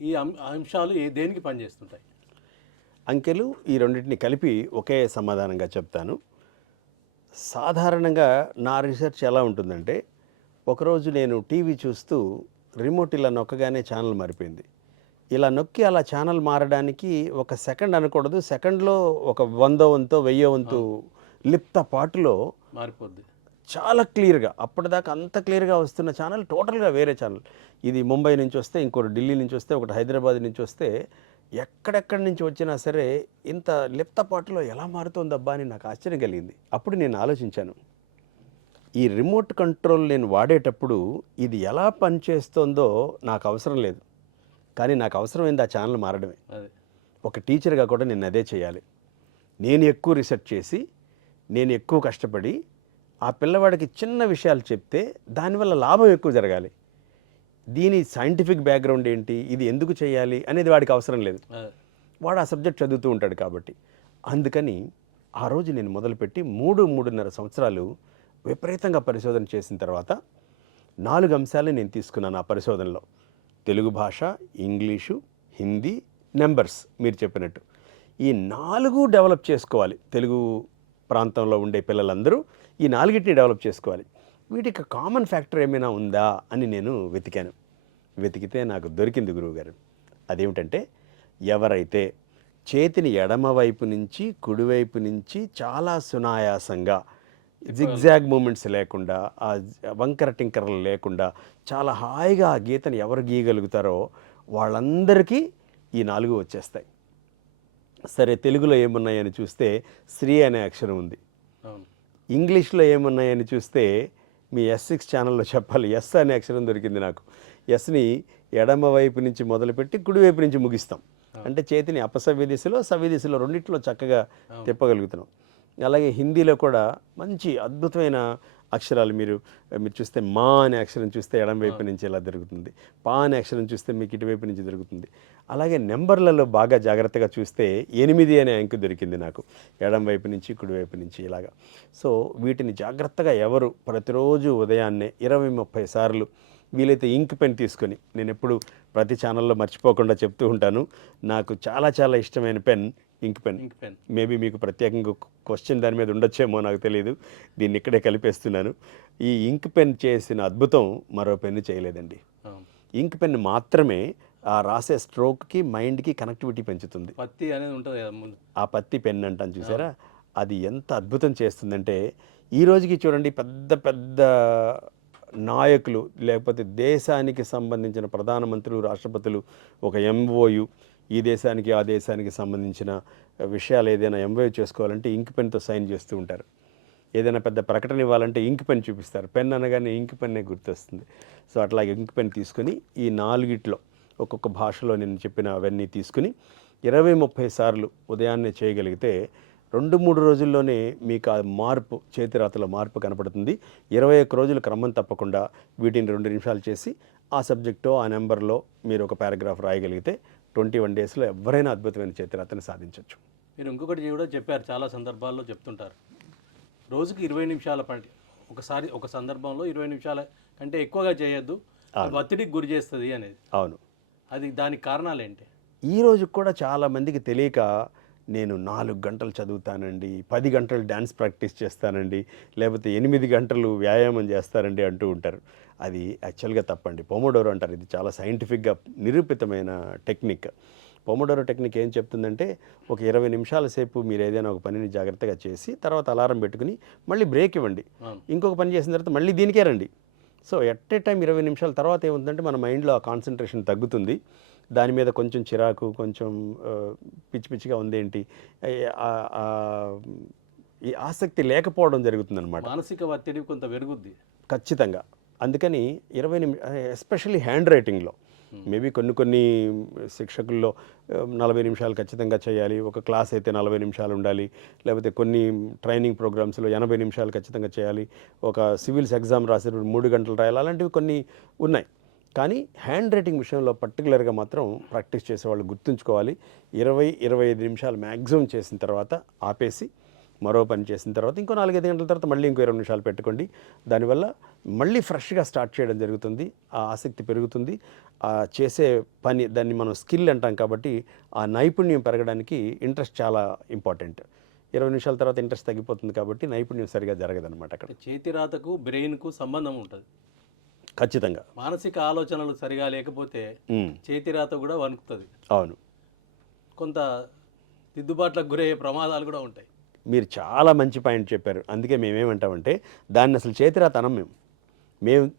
ఈ అంశాలు దేనికి పనిచేస్తుంటాయి? అంకెలు ఈ రెండింటిని కలిపి ఒకే సమాధానంగా చెప్తాను. సాధారణంగా నా రీసెర్చ్ ఎలా ఉంటుందంటే, ఒకరోజు నేను టీవీ చూస్తూ రిమోట్ ఇలా నొక్కగానే ఛానల్ మారిపోయింది. ఇలా నొక్కి అలా ఛానల్ మారడానికి 1 సెకండ్ అనకూడదు, సెకండ్లో 100వ వంతో 1000వ వంతు లిప్త పాటులో మారిపోద్ది. చాలా క్లియర్గా, అప్పటిదాకా అంత క్లియర్గా వస్తున్న ఛానల్ టోటల్గా వేరే ఛానల్. ఇది ముంబై నుంచి వస్తే, ఇంకోటి ఢిల్లీ నుంచి వస్తే, ఒకటి హైదరాబాద్ నుంచి వస్తే, ఎక్కడెక్కడి నుంచి వచ్చినా సరే ఇంత లిప్తపాటులో ఎలా మారుతోందబ్బా అని నాకు ఆశ్చర్యం కలిగింది. అప్పుడు నేను ఆలోచించాను, ఈ రిమోట్ కంట్రోల్ నేను వాడేటప్పుడు ఇది ఎలా పనిచేస్తుందో నాకు అవసరం లేదు, కానీ నాకు అవసరమైంది ఆ ఛానల్ మారడమే. ఒక టీచర్గా కూడా నేను అదే చేయాలి. నేను ఎక్కువ రీసెర్చ్ చేసి, నేను ఎక్కువ కష్టపడి ఆ పిల్లవాడికి చిన్న విషయాలు చెప్తే దానివల్ల లాభం ఎక్కువ జరగాలి. దీని సైంటిఫిక్ బ్యాక్గ్రౌండ్ ఏంటి, ఇది ఎందుకు చేయాలి అనేది వాడికి అవసరం లేదు. వాడు ఆ సబ్జెక్ట్ చదువుతూ ఉంటాడు కాబట్టి. అందుకని ఆ రోజు నేను మొదలుపెట్టి 3.5 సంవత్సరాలు విపరీతంగా పరిశోధన చేసిన తర్వాత 4 అంశాలు నేను తీసుకున్నాను ఆ పరిశోధనలో. తెలుగు భాష, ఇంగ్లీషు, హిందీ, నెంబర్స్. మీరు చెప్పినట్టు ఈ 4 డెవలప్ చేసుకోవాలి. తెలుగు ప్రాంతంలో ఉండే పిల్లలందరూ ఈ 4టిని డెవలప్ చేసుకోవాలి. వీటికి కామన్ ఫ్యాక్టర్ ఏమైనా ఉందా అని నేను వెతికితే నాకు దొరికింది గురువుగారు. అదేమిటంటే, ఎవరైతే చేతిని ఎడమ వైపు నుంచి కుడివైపు నుంచి చాలా సునాయాసంగా, జిగ్జాగ్ మూమెంట్స్ లేకుండా, ఆ వంకర టింకరలు లేకుండా చాలా హాయిగా ఆ గీతని ఎవరు గీయగలుగుతారో వాళ్ళందరికీ ఈ 4 వచ్చేస్తాయి. సరే, తెలుగులో ఏమున్నాయని చూస్తే శ్రీ అనే అక్షరం ఉంది. ఇంగ్లీష్లో ఏమున్నాయని చూస్తే మీ S6 ఛానల్లో చెప్పాలి, ఎస్ అనే అక్షరం దొరికింది నాకు. ఎస్ని ఎడమ వైపు నుంచి మొదలుపెట్టి కుడివైపు నుంచి ముగిస్తాం. అంటే చేతిని అపసవ్య దిశలో, సవ్య దిశలో రెండిట్లో చక్కగా తిప్పగలుగుతున్నాం. అలాగే హిందీలో కూడా మంచి అద్భుతమైన అక్షరాలు మీరు చూస్తే, మా అనే అక్షరం చూస్తే ఎడం వైపు నుంచి ఇలా దొరుకుతుంది, పా అనే అక్షరం చూస్తే మీకు ఇటువైపు నుంచి దొరుకుతుంది. అలాగే నెంబర్లలో బాగా జాగ్రత్తగా చూస్తే 8 అనే అంకె దొరికింది నాకు, ఎడం వైపు నుంచి కుడివైపు నుంచి ఇలాగా. సో వీటిని జాగ్రత్తగా ఎవరు ప్రతిరోజు ఉదయాన్నే 20-30 సార్లు వీలైతే ఇంక్ పెన్ తీసుకొని, నేను ఎప్పుడు ప్రతి ఛానల్లో మర్చిపోకుండా చెప్తూ ఉంటాను, నాకు చాలా చాలా ఇష్టమైన పెన్ ఇంక్ పెన్. మేబీ మీకు ప్రత్యేకంగా క్వశ్చన్ దాని మీద ఉండొచ్చేమో నాకు తెలియదు, దీన్ని ఇక్కడే కలిపేస్తున్నాను. ఈ ఇంక్ పెన్ చేసిన అద్భుతం మరో పెన్ను చేయలేదండి. ఇంక్ పెన్ మాత్రమే ఆ రాసే స్ట్రోక్కి మైండ్కి కనెక్టివిటీ పెంచుతుంది. పత్తి అనేది ఉంటుంది, ఆ పత్తి పెన్ అంటాను చూసారా, అది ఎంత అద్భుతం చేస్తుందంటే, ఈ రోజుకి చూడండి పెద్ద పెద్ద నాయకులు, లేకపోతే దేశానికి సంబంధించిన ప్రధానమంత్రులు, రాష్ట్రపతులు ఒక MOU, ఈ దేశానికి ఆ దేశానికి సంబంధించిన విషయాలు ఏదైనా MOU చేసుకోవాలంటే ఇంక్ పెన్తో సైన్ చేస్తూ ఉంటారు. ఏదైనా పెద్ద ప్రకటన ఇవ్వాలంటే ఇంక్ పెన్ చూపిస్తారు. పెన్ అనగానే ఇంక్ పెన్నే గుర్తొస్తుంది. సో అట్లాగే ఇంక్ పెన్ తీసుకుని ఈ 4టిలో ఒక్కొక్క భాషలో నేను చెప్పిన అవన్నీ తీసుకుని 20-30 సార్లు ఉదయాన్నే చేయగలిగితే 2-3 రోజుల్లోనే మీకు ఆ మార్పు, చేతిరాతలో మార్పు కనపడుతుంది. 21 రోజులు క్రమం తప్పకుండా వీటిని 2 నిమిషాలు చేసి ఆ సబ్జెక్టో ఆ నెంబర్లో మీరు ఒక పారాగ్రాఫ్ రాయగలిగితే 21 డేస్లో ఎవరైనా అద్భుతమైన చేతిరాతను సాధించవచ్చు. మీరు ఇంకొకటి కూడా చెప్పారు, చాలా సందర్భాల్లో చెప్తుంటారు, రోజుకి 20 నిమిషాల పని. ఒక సందర్భంలో 20 నిమిషాల కంటే ఎక్కువగా చేయొద్దు, అది ఒత్తిడికి గురి చేస్తుంది అనేది. అవును. అది దానికి కారణాలు ఏంటి? ఈ రోజు కూడా చాలామందికి తెలియక నేను 4 గంటలు చదువుతానండి, 10 గంటలు డ్యాన్స్ ప్రాక్టీస్ చేస్తానండి, లేకపోతే 8 గంటలు వ్యాయామం చేస్తారండి అంటూ ఉంటారు. అది యాక్చువల్గా తప్పండి. పోమోడోరో అంటారు. ఇది చాలా సైంటిఫిక్గా నిరూపితమైన టెక్నిక్. పోమోడోరో టెక్నిక్ ఏం చెప్తుందంటే, ఒక 20 నిమిషాల సేపు మీరు ఏదైనా ఒక పనిని జాగ్రత్తగా చేసి తర్వాత అలారం పెట్టుకుని మళ్ళీ బ్రేక్ ఇవ్వండి. ఇంకొక పని చేసిన తర్వాత మళ్ళీ దీనికే రండి. సో ఎట్ ఏ టైం 20 నిమిషాల తర్వాత ఏముందంటే మన మైండ్లో ఆ కాన్సన్ట్రేషన్ తగ్గుతుంది. దాని మీద కొంచెం చిరాకు, కొంచెం పిచ్చి పిచ్చిగా ఉందేంటి, ఈ ఆసక్తి లేకపోవడం జరుగుతుందన్నమాట. మానసిక ఒత్తిడి కొంత పెరుగుద్ది ఖచ్చితంగా. అందుకని 20 ఎస్పెషల్లీ హ్యాండ్ రైటింగ్లో మేబీ కొన్ని శిక్షకుల్లో 40 నిమిషాలు ఖచ్చితంగా చేయాలి, ఒక క్లాస్ అయితే 40 నిమిషాలు ఉండాలి, లేకపోతే కొన్ని ట్రైనింగ్ ప్రోగ్రామ్స్లో 80 నిమిషాలు ఖచ్చితంగా చేయాలి, ఒక సివిల్స్ ఎగ్జామ్ రాసేటప్పుడు 3 గంటలు రాయాలి, అలాంటివి కొన్ని ఉన్నాయి. కానీ హ్యాండ్ రైటింగ్ విషయంలో పర్టికులర్గా మాత్రం ప్రాక్టీస్ చేసేవాళ్ళు గుర్తుంచుకోవాలి, 20-25 నిమిషాలు మ్యాక్సిమం చేసిన తర్వాత ఆపేసి మరో పని చేసిన తర్వాత ఇంకో 4-5 గంటల తర్వాత మళ్ళీ ఇంకో 20 నిమిషాలు పెట్టుకోండి. దానివల్ల మళ్ళీ ఫ్రెష్గా స్టార్ట్ చేయడం జరుగుతుంది, ఆ ఆసక్తి పెరుగుతుంది. ఆ చేసే పని, దాన్ని మనం స్కిల్ అంటాం కాబట్టి ఆ నైపుణ్యం పెరగడానికి ఇంట్రెస్ట్ చాలా ఇంపార్టెంట్. 20 నిమిషాల తర్వాత ఇంట్రెస్ట్ తగ్గిపోతుంది కాబట్టి నైపుణ్యం సరిగా జరగదనమాట. అక్కడ చేతి రాతకు బ్రెయిన్కు సంబంధం ఉంటుంది ఖచ్చితంగా. మానసిక ఆలోచనలు సరిగా లేకపోతే చేతి రాత కూడా వణుకుతుంది. అవును. కొంత దిద్దుబాట్లకు గురయ్యే ప్రమాదాలు కూడా ఉంటాయి. మీరు చాలా మంచి పాయింట్ చెప్పారు. అందుకే మేమేమంటామంటే దాన్ని అసలు చేతిరాత అనం.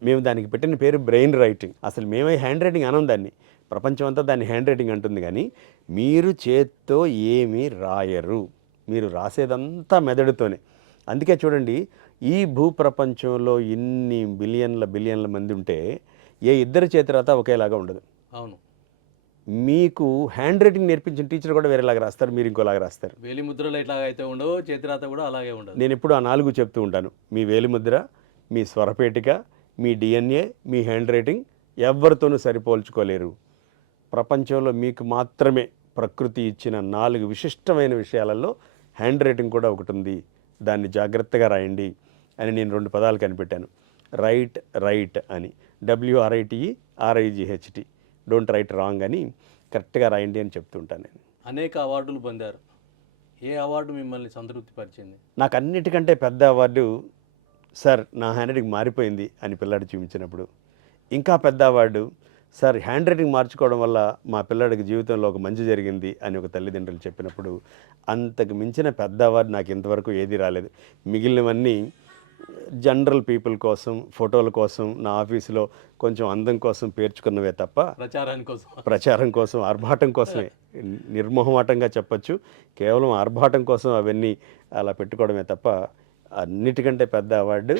మేము దానికి పెట్టిన పేరు బ్రెయిన్ రైటింగ్. అసలు మేమే హ్యాండ్ రైటింగ్ అనం దాన్ని. ప్రపంచం అంతా దాన్ని హ్యాండ్ రైటింగ్ అంటుంది. కానీ మీరు చేత్తో ఏమీ రాయరు, మీరు రాసేదంతా మెదడుతోనే. అందుకే చూడండి, ఈ భూప్రపంచంలో ఇన్ని బిలియన్ల మంది ఉంటే ఏ ఇద్దరి చేతిరాత ఒకేలాగా ఉండదు. అవును. మీకు హ్యాండ్ రైటింగ్ నేర్పించిన టీచర్ కూడా వేరేలాగా రాస్తారు, మీరు ఇంకోలాగా రాస్తారు. వేలిముద్రలు ఎట్లాగైతే ఉండవు, చేతిరాత కూడా అలాగే ఉండదు. నేను ఎప్పుడు ఆ 4 చెప్తూ ఉంటాను. మీ వేలిముద్ర, మీ స్వరపేటిక, మీ డిఎన్ఏ, మీ హ్యాండ్ రైటింగ్ ఎవరితోనూ సరిపోల్చుకోలేరు. ప్రపంచంలో మీకు మాత్రమే ప్రకృతి ఇచ్చిన 4 విశిష్టమైన విషయాలలో హ్యాండ్ రైటింగ్ కూడా ఒకటి ఉంది. దాన్ని జాగ్రత్తగా రాయండి అని నేను 2 పదాలు కనిపెట్టాను. రైట్ అని, WRITE డోంట్ రైట్ రాంగ్ అని, కరెక్ట్గా రాయండి అని చెప్తుంటాను నేను. అనేక అవార్డులు పొందారు. ఏ అవార్డు మిమ్మల్ని సంతృప్తి పరిచింది? నాకు అన్నిటికంటే పెద్ద అవార్డు, సార్ నా హ్యాండ్ రైటింగ్ మారిపోయింది అని పిల్లాడు చూపించినప్పుడు. ఇంకా పెద్ద అవార్డు, సార్ హ్యాండ్ రైటింగ్ మార్చుకోవడం వల్ల మా పిల్లాడికి జీవితంలో ఒక మంచి జరిగింది అని ఒక తల్లిదండ్రులు చెప్పినప్పుడు. అంతకు మించిన పెద్ద అవార్డు నాకు ఇంతవరకు ఏది రాలేదు. మిగిలినవన్నీ జనరల్ పీపుల్ కోసం, ఫోటోల కోసం, నా ఆఫీసులో కొంచెం అందం కోసం పేర్చుకున్నవే తప్ప, ప్రచారం కోసం, ఆర్భాటం కోసమే, నిర్మోహమాటంగా చెప్పచ్చు, కేవలం ఆర్భాటం కోసం అవన్నీ అలా పెట్టుకోవడమే తప్ప. అన్నిటికంటే పెద్ద అవార్డు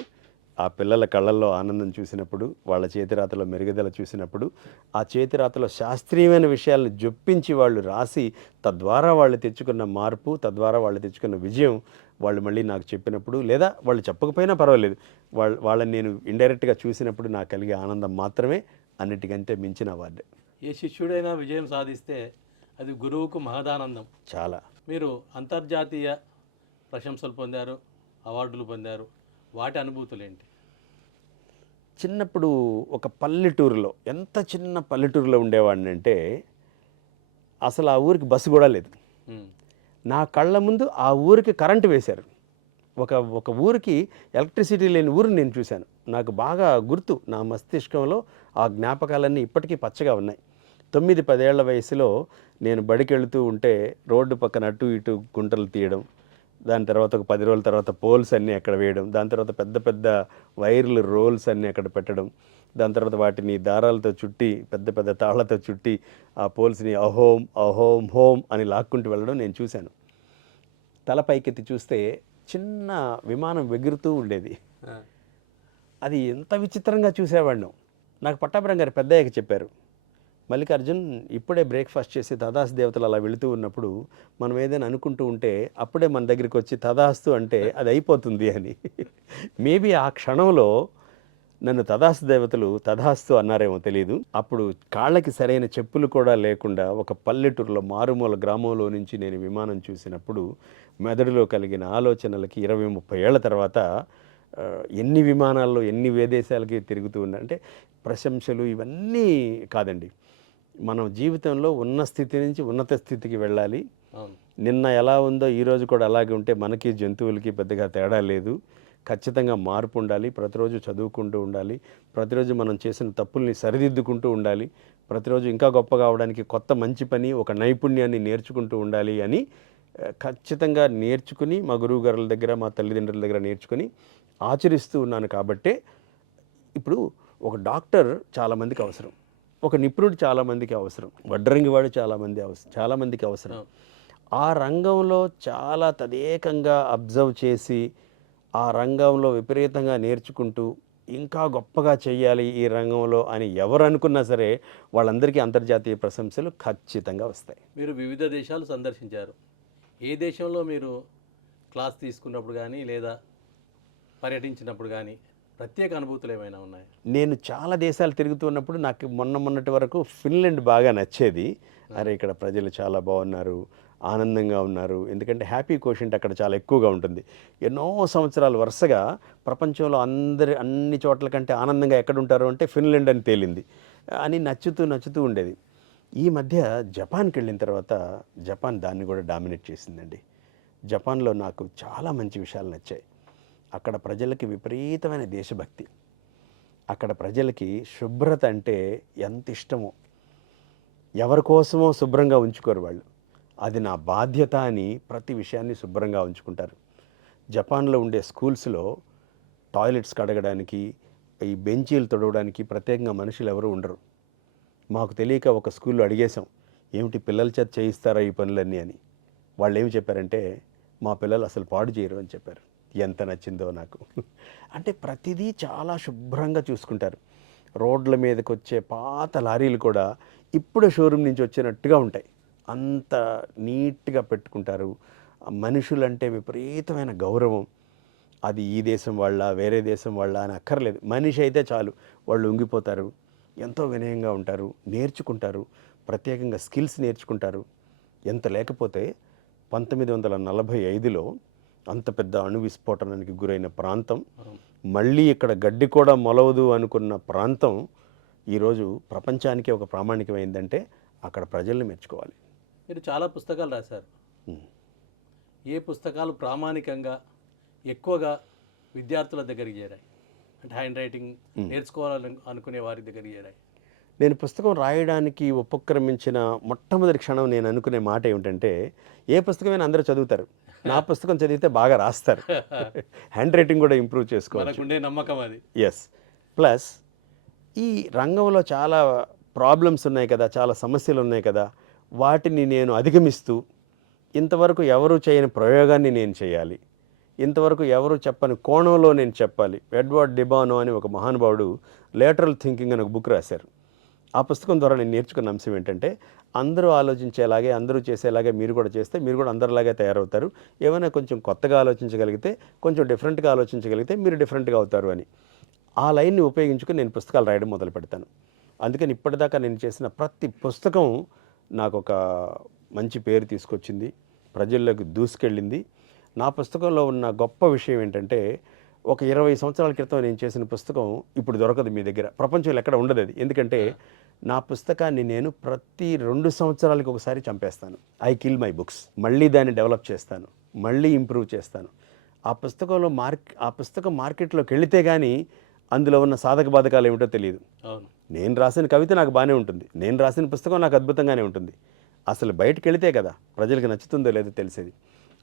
ఆ పిల్లల కళ్ళల్లో ఆనందం చూసినప్పుడు, వాళ్ళ చేతిరాతలో మెరుగుదల చూసినప్పుడు, ఆ చేతిరాతలో శాస్త్రీయమైన విషయాలను జొప్పించి వాళ్ళు రాసి తద్వారా వాళ్ళు తెచ్చుకున్న మార్పు, తద్వారా వాళ్ళు తెచ్చుకున్న విజయం వాళ్ళు మళ్ళీ నాకు చెప్పినప్పుడు, లేదా వాళ్ళు చెప్పకపోయినా పర్వాలేదు, వాళ్ళని నేను ఇండైరెక్ట్గా చూసినప్పుడు నాకు కలిగే ఆనందం మాత్రమే అన్నిటికంటే మించిన అవార్డు. ఏ శిష్యుడైనా విజయం సాధిస్తే అది గురువుకు మహదానందం. చాలా. మీరు అంతర్జాతీయ ప్రశంసలు పొందారు, అవార్డులు పొందారు, వాటి అనుభూతులు ఏంటి? చిన్నప్పుడు ఒక పల్లెటూరులో, ఎంత చిన్న పల్లెటూరులో ఉండేవాడిని అంటే అసలు ఆ ఊరికి బస్సు కూడా లేదు. నా కళ్ళ ముందు ఆ ఊరికి కరెంటు వేశారు. ఒక ఊరికి ఎలక్ట్రిసిటీ లేని ఊరిని నేను చూశాను. నాకు బాగా గుర్తు, నా మస్తిష్కంలో ఆ జ్ఞాపకాలన్నీ ఇప్పటికీ పచ్చగా ఉన్నాయి. 9-10 ఏళ్ల వయసులో నేను బడికి వెళుతూ ఉంటే రోడ్డు పక్కన అటు ఇటు గుంటలు తీయడం, దాని తర్వాత ఒక 10 రోజుల తర్వాత పోల్స్ అన్నీ అక్కడ వేయడం, దాని తర్వాత పెద్ద పెద్ద వైర్లు రోల్స్ అన్నీ అక్కడ పెట్టడం, దాని తర్వాత వాటిని దారాలతో చుట్టి, పెద్ద పెద్ద తాళ్లతో చుట్టి ఆ పోల్స్ని అహోం అహోం హోం అని లాక్కుంటూ వెళ్ళడం నేను చూశాను. తల పైకెత్తి చూస్తే చిన్న విమానం ఎగురుతూ ఉండేది. అది ఎంత విచిత్రంగా చూసేవాడిను. నాకు పట్టాభిరామ్ గారు పెద్దయ్యకి చెప్పారు, మల్లికార్జున్ ఇప్పుడే బ్రేక్ఫాస్ట్ చేసి తదాస్తు దేవతలు అలా వెళుతూ ఉన్నప్పుడు మనం ఏదైనా అనుకుంటూ ఉంటే అప్పుడే మన దగ్గరికి వచ్చి తదాస్తు అంటే అది అయిపోతుంది అని. మేబీ ఆ క్షణంలో నన్ను తదాస్తు దేవతలు తదాస్తు అన్నారేమో తెలియదు. అప్పుడు కాళ్ళకి సరైన చెప్పులు కూడా లేకుండా ఒక పల్లెటూరులో మారుమూల గ్రామంలో నుంచి నేను విమానం చూసినప్పుడు మెదడులో కలిగిన ఆలోచనలకి 20-30 ఏళ్ల తర్వాత ఎన్ని విమానాల్లో ఎన్ని విదేశాలకి తిరుగుతూ ఉన్నా అంటే ప్రశంసలు ఇవన్నీ కాదండి. మనం జీవితంలో ఉన్న స్థితి నుంచి ఉన్నత స్థితికి వెళ్ళాలి. అవును. నిన్న ఎలా ఉందో ఈరోజు కూడా అలాగే ఉంటే మనకి జంతువులకి పెద్దగా తేడా లేదు. ఖచ్చితంగా మార్పు ఉండాలి. ప్రతిరోజు చదువుకుంటూ ఉండాలి. ప్రతిరోజు మనం చేసిన తప్పుల్ని సరిదిద్దుకుంటూ ఉండాలి. ప్రతిరోజు ఇంకా గొప్ప కావడానికి కొత్త మంచి పని ఒక నైపుణ్యాన్ని నేర్చుకుంటూ ఉండాలి అని ఖచ్చితంగా నేర్చుకుని మా గురువుగారుల దగ్గర మా తల్లిదండ్రుల దగ్గర నేర్చుకుని ఆచరిస్తూ ఉన్నాను. కాబట్టే ఇప్పుడు ఒక డాక్టర్ చాలామందికి అవసరం, ఒక నిపుణుడు చాలామందికి అవసరం, వడ్రంగివాడు చాలామందికి అవసరం. ఆ రంగంలో చాలా తదేకంగా అబ్జర్వ్ చేసి ఆ రంగంలో విపరీతంగా నేర్చుకుంటూ ఇంకా గొప్పగా చెయ్యాలి ఈ రంగంలో అని ఎవరు అనుకున్నా సరే వాళ్ళందరికీ అంతర్జాతీయ ప్రశంసలు ఖచ్చితంగా వస్తాయి. మీరు వివిధ దేశాలు సందర్శించారు. ఏ దేశంలో మీరు క్లాస్ తీసుకున్నప్పుడు కానీ లేదా పర్యటించినప్పుడు కానీ ప్రత్యేక అనుభూతులు ఏమైనా ఉన్నాయా? నేను చాలా దేశాలు తిరుగుతున్నప్పుడు నాకు మొన్నటి వరకు ఫిన్లాండ్ బాగా నచ్చేది. అరే ఇక్కడ ప్రజలు చాలా బాగున్నారు, ఆనందంగా ఉన్నారు. ఎందుకంటే హ్యాపీ కోషెంట్ అక్కడ చాలా ఎక్కువగా ఉంటుంది. ఎన్నో సంవత్సరాలు వరుసగా ప్రపంచంలో అన్ని చోట్ల కంటే ఆనందంగా ఎక్కడ ఉంటారు అంటే ఫిన్లాండ్ అని తేలింది అని నచ్చుతూ ఉండేది. ఈ మధ్య జపాన్కి వెళ్ళిన తర్వాత జపాన్ దాన్ని కూడా డామినేట్ చేసిందండి. జపాన్లో నాకు చాలా మంచి విషయాలు నచ్చాయి. అక్కడ ప్రజలకి విపరీతమైన దేశభక్తి, అక్కడ ప్రజలకి శుభ్రత అంటే ఎంత ఇష్టమో, ఎవరి కోసమో శుభ్రంగా ఉంచుకోరు వాళ్ళు. అది నా బాధ్యత అని ప్రతి విషయాన్ని శుభ్రంగా ఉంచుకుంటారు. జపాన్లో ఉండే స్కూల్స్లో టాయిలెట్స్ కడగడానికి, ఈ బెంచీలు తొడవడానికి ప్రత్యేకంగా మనుషులు ఎవరు ఉండరు. మాకు తెలియక ఒక స్కూల్లో అడిగేశాం, ఏమిటి పిల్లల చేత చేయిస్తారా ఈ పనులన్నీ అని. వాళ్ళు ఏమి చెప్పారంటే మా పిల్లలు అసలు పాడు చేయరు అని చెప్పారు. ఎంత నచ్చిందో నాకు. అంటే ప్రతిదీ చాలా శుభ్రంగా చూసుకుంటారు. రోడ్ల మీదకి వచ్చే పాత లారీలు కూడా ఇప్పుడు షోరూమ్ నుంచి వచ్చినట్టుగా ఉంటాయి, అంత నీట్గా పెట్టుకుంటారు. మనుషులంటే విపరీతమైన గౌరవం. అది ఈ దేశం వాళ్ళ వేరే దేశం వాళ్ళ అని అక్కర్లేదు, మనిషి అయితే చాలు వాళ్ళు ఉంగిపోతారు. ఎంతో వినయంగా ఉంటారు, నేర్చుకుంటారు, ప్రత్యేకంగా స్కిల్స్ నేర్చుకుంటారు. ఎంత లేకపోతే 1945లో అంత పెద్ద అణు విస్ఫోటనానికి గురైన ప్రాంతం, మళ్ళీ ఇక్కడ గడ్డి కూడా మొలవదు అనుకున్న ప్రాంతం ఈరోజు ప్రపంచానికి ఒక ప్రామాణికమైందంటే అక్కడ ప్రజల్ని మెచ్చుకోవాలి. మీరు చాలా పుస్తకాలు రాశారు. ఏ పుస్తకాలు ప్రామాణికంగా ఎక్కువగా విద్యార్థుల దగ్గరికి చేరాయి, అంటే హ్యాండ్ రైటింగ్ నేర్చుకోవాలని అనుకునే వారి దగ్గరికి చేరాయి? నేను పుస్తకం రాయడానికి ఉపక్రమించిన మొట్టమొదటి క్షణం నేను అనుకునే మాట ఏమిటంటే, ఏ పుస్తకమైనా అందరూ చదువుతారు, నా పుస్తకం చదివితే బాగా రాస్తారు, హ్యాండ్ రైటింగ్ కూడా ఇంప్రూవ్ చేసుకోవాలి, మనకుండే నమ్మకం అది. ఎస్. ప్లస్ ఈ రంగంలో చాలా ప్రాబ్లమ్స్ ఉన్నాయి కదా, చాలా సమస్యలు ఉన్నాయి కదా, వాటిని నేను అధిగమిస్తూ ఇంతవరకు ఎవరు చేయని ప్రయోగాన్ని నేను చేయాలి, ఇంతవరకు ఎవరు చెప్పని కోణంలో నేను చెప్పాలి. ఎడ్వర్డ్ డిబానో అని ఒక మహానుభావుడు లేటరల్ థింకింగ్ అని ఒక బుక్ రాశారు. ఆ పుస్తకం ద్వారా నేను నేర్చుకున్న అంశం ఏంటంటే, అందరూ ఆలోచించేలాగే అందరూ చేసేలాగే మీరు కూడా చేస్తే మీరు కూడా అందరిలాగే తయారవుతారు. ఏమైనా కొంచెం కొత్తగా ఆలోచించగలిగితే, కొంచెం డిఫరెంట్గా ఆలోచించగలిగితే మీరు డిఫరెంట్గా అవుతారు అని. ఆ లైన్ని ఉపయోగించుకుని నేను పుస్తకాలు రాయడం మొదలు పెడతాను. అందుకని ఇప్పటిదాకా నేను చేసిన ప్రతి పుస్తకం నాకు ఒక మంచి పేరు తీసుకొచ్చింది, ప్రజల్లోకి దూసుకెళ్ళింది. నా పుస్తకంలో ఉన్న గొప్ప విషయం ఏంటంటే, ఒక 20 సంవత్సరాల క్రితం నేను చేసిన పుస్తకం ఇప్పుడు దొరకదు మీ దగ్గర, ప్రపంచంలో ఎక్కడ ఉండదు అది. ఎందుకంటే నా పుస్తకాన్ని నేను ప్రతి 2 సంవత్సరాలకి ఒకసారి చంపేస్తాను. I kill my books. మళ్ళీ దాన్ని డెవలప్ చేస్తాను, మళ్ళీ ఇంప్రూవ్ చేస్తాను. ఆ పుస్తకం మార్కెట్లోకి వెళితే కానీ అందులో ఉన్న సాధక బాధకాలు ఏమిటో తెలియదు. నేను రాసిన కవిత నాకు బాగానే ఉంటుంది, నేను రాసిన పుస్తకం నాకు అద్భుతంగానే ఉంటుంది. అసలు బయటకు వెళితే కదా ప్రజలకు నచ్చుతుందో లేదో తెలిసేది.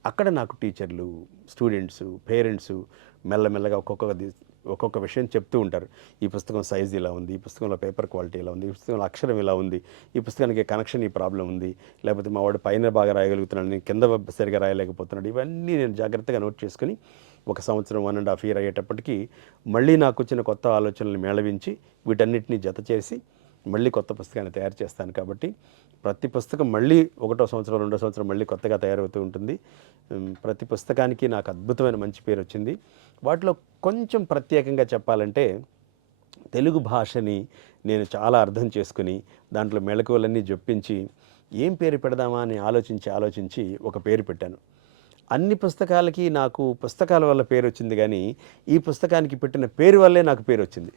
అక్కడ నాకు టీచర్లు, స్టూడెంట్స్, పేరెంట్స్ మెల్లమెల్లగా ఒక్కొక్క విషయం చెప్తూ ఉంటారు. ఈ పుస్తకం సైజ్ ఇలా ఉంది, ఈ పుస్తకంలో పేపర్ క్వాలిటీ ఇలా ఉంది, ఈ పుస్తకంలో అక్షరం ఇలా ఉంది, ఈ పుస్తకానికి కనెక్షన్ ఈ ప్రాబ్లం ఉంది, లేకపోతే మా వాడు పైన బాగా రాయగలుగుతున్నాడు, నేను కింద సరిగా రాయలేకపోతున్నాడు. ఇవన్నీ నేను జాగ్రత్తగా నోట్ చేసుకుని 1 సంవత్సరం 1.5 year అయ్యేటప్పటికి మళ్ళీ నాకు వచ్చిన కొత్త ఆలోచనలు మేళవించి వీటన్నిటిని జత చేసి మళ్ళీ కొత్త పుస్తకాన్ని తయారు చేస్తాను. కాబట్టి ప్రతి పుస్తకం మళ్ళీ 1వ సంవత్సరం 2వ సంవత్సరం మళ్ళీ కొత్తగా తయారవుతూ ఉంటుంది. ప్రతి పుస్తకానికి నాకు అద్భుతమైన మంచి పేరు వచ్చింది. వాటిలో కొంచెం ప్రత్యేకంగా చెప్పాలంటే, తెలుగు భాషని నేను చాలా అర్థం చేసుకుని దాంట్లో మెళకువలన్నీ జొప్పించి ఏం పేరు పెడదామా అని ఆలోచించి ఒక పేరు పెట్టాను. అన్ని పుస్తకాలకి నాకు పుస్తకాల వల్ల పేరు వచ్చింది, కానీ ఈ పుస్తకానికి పెట్టిన పేరు వల్లే నాకు పేరు వచ్చింది.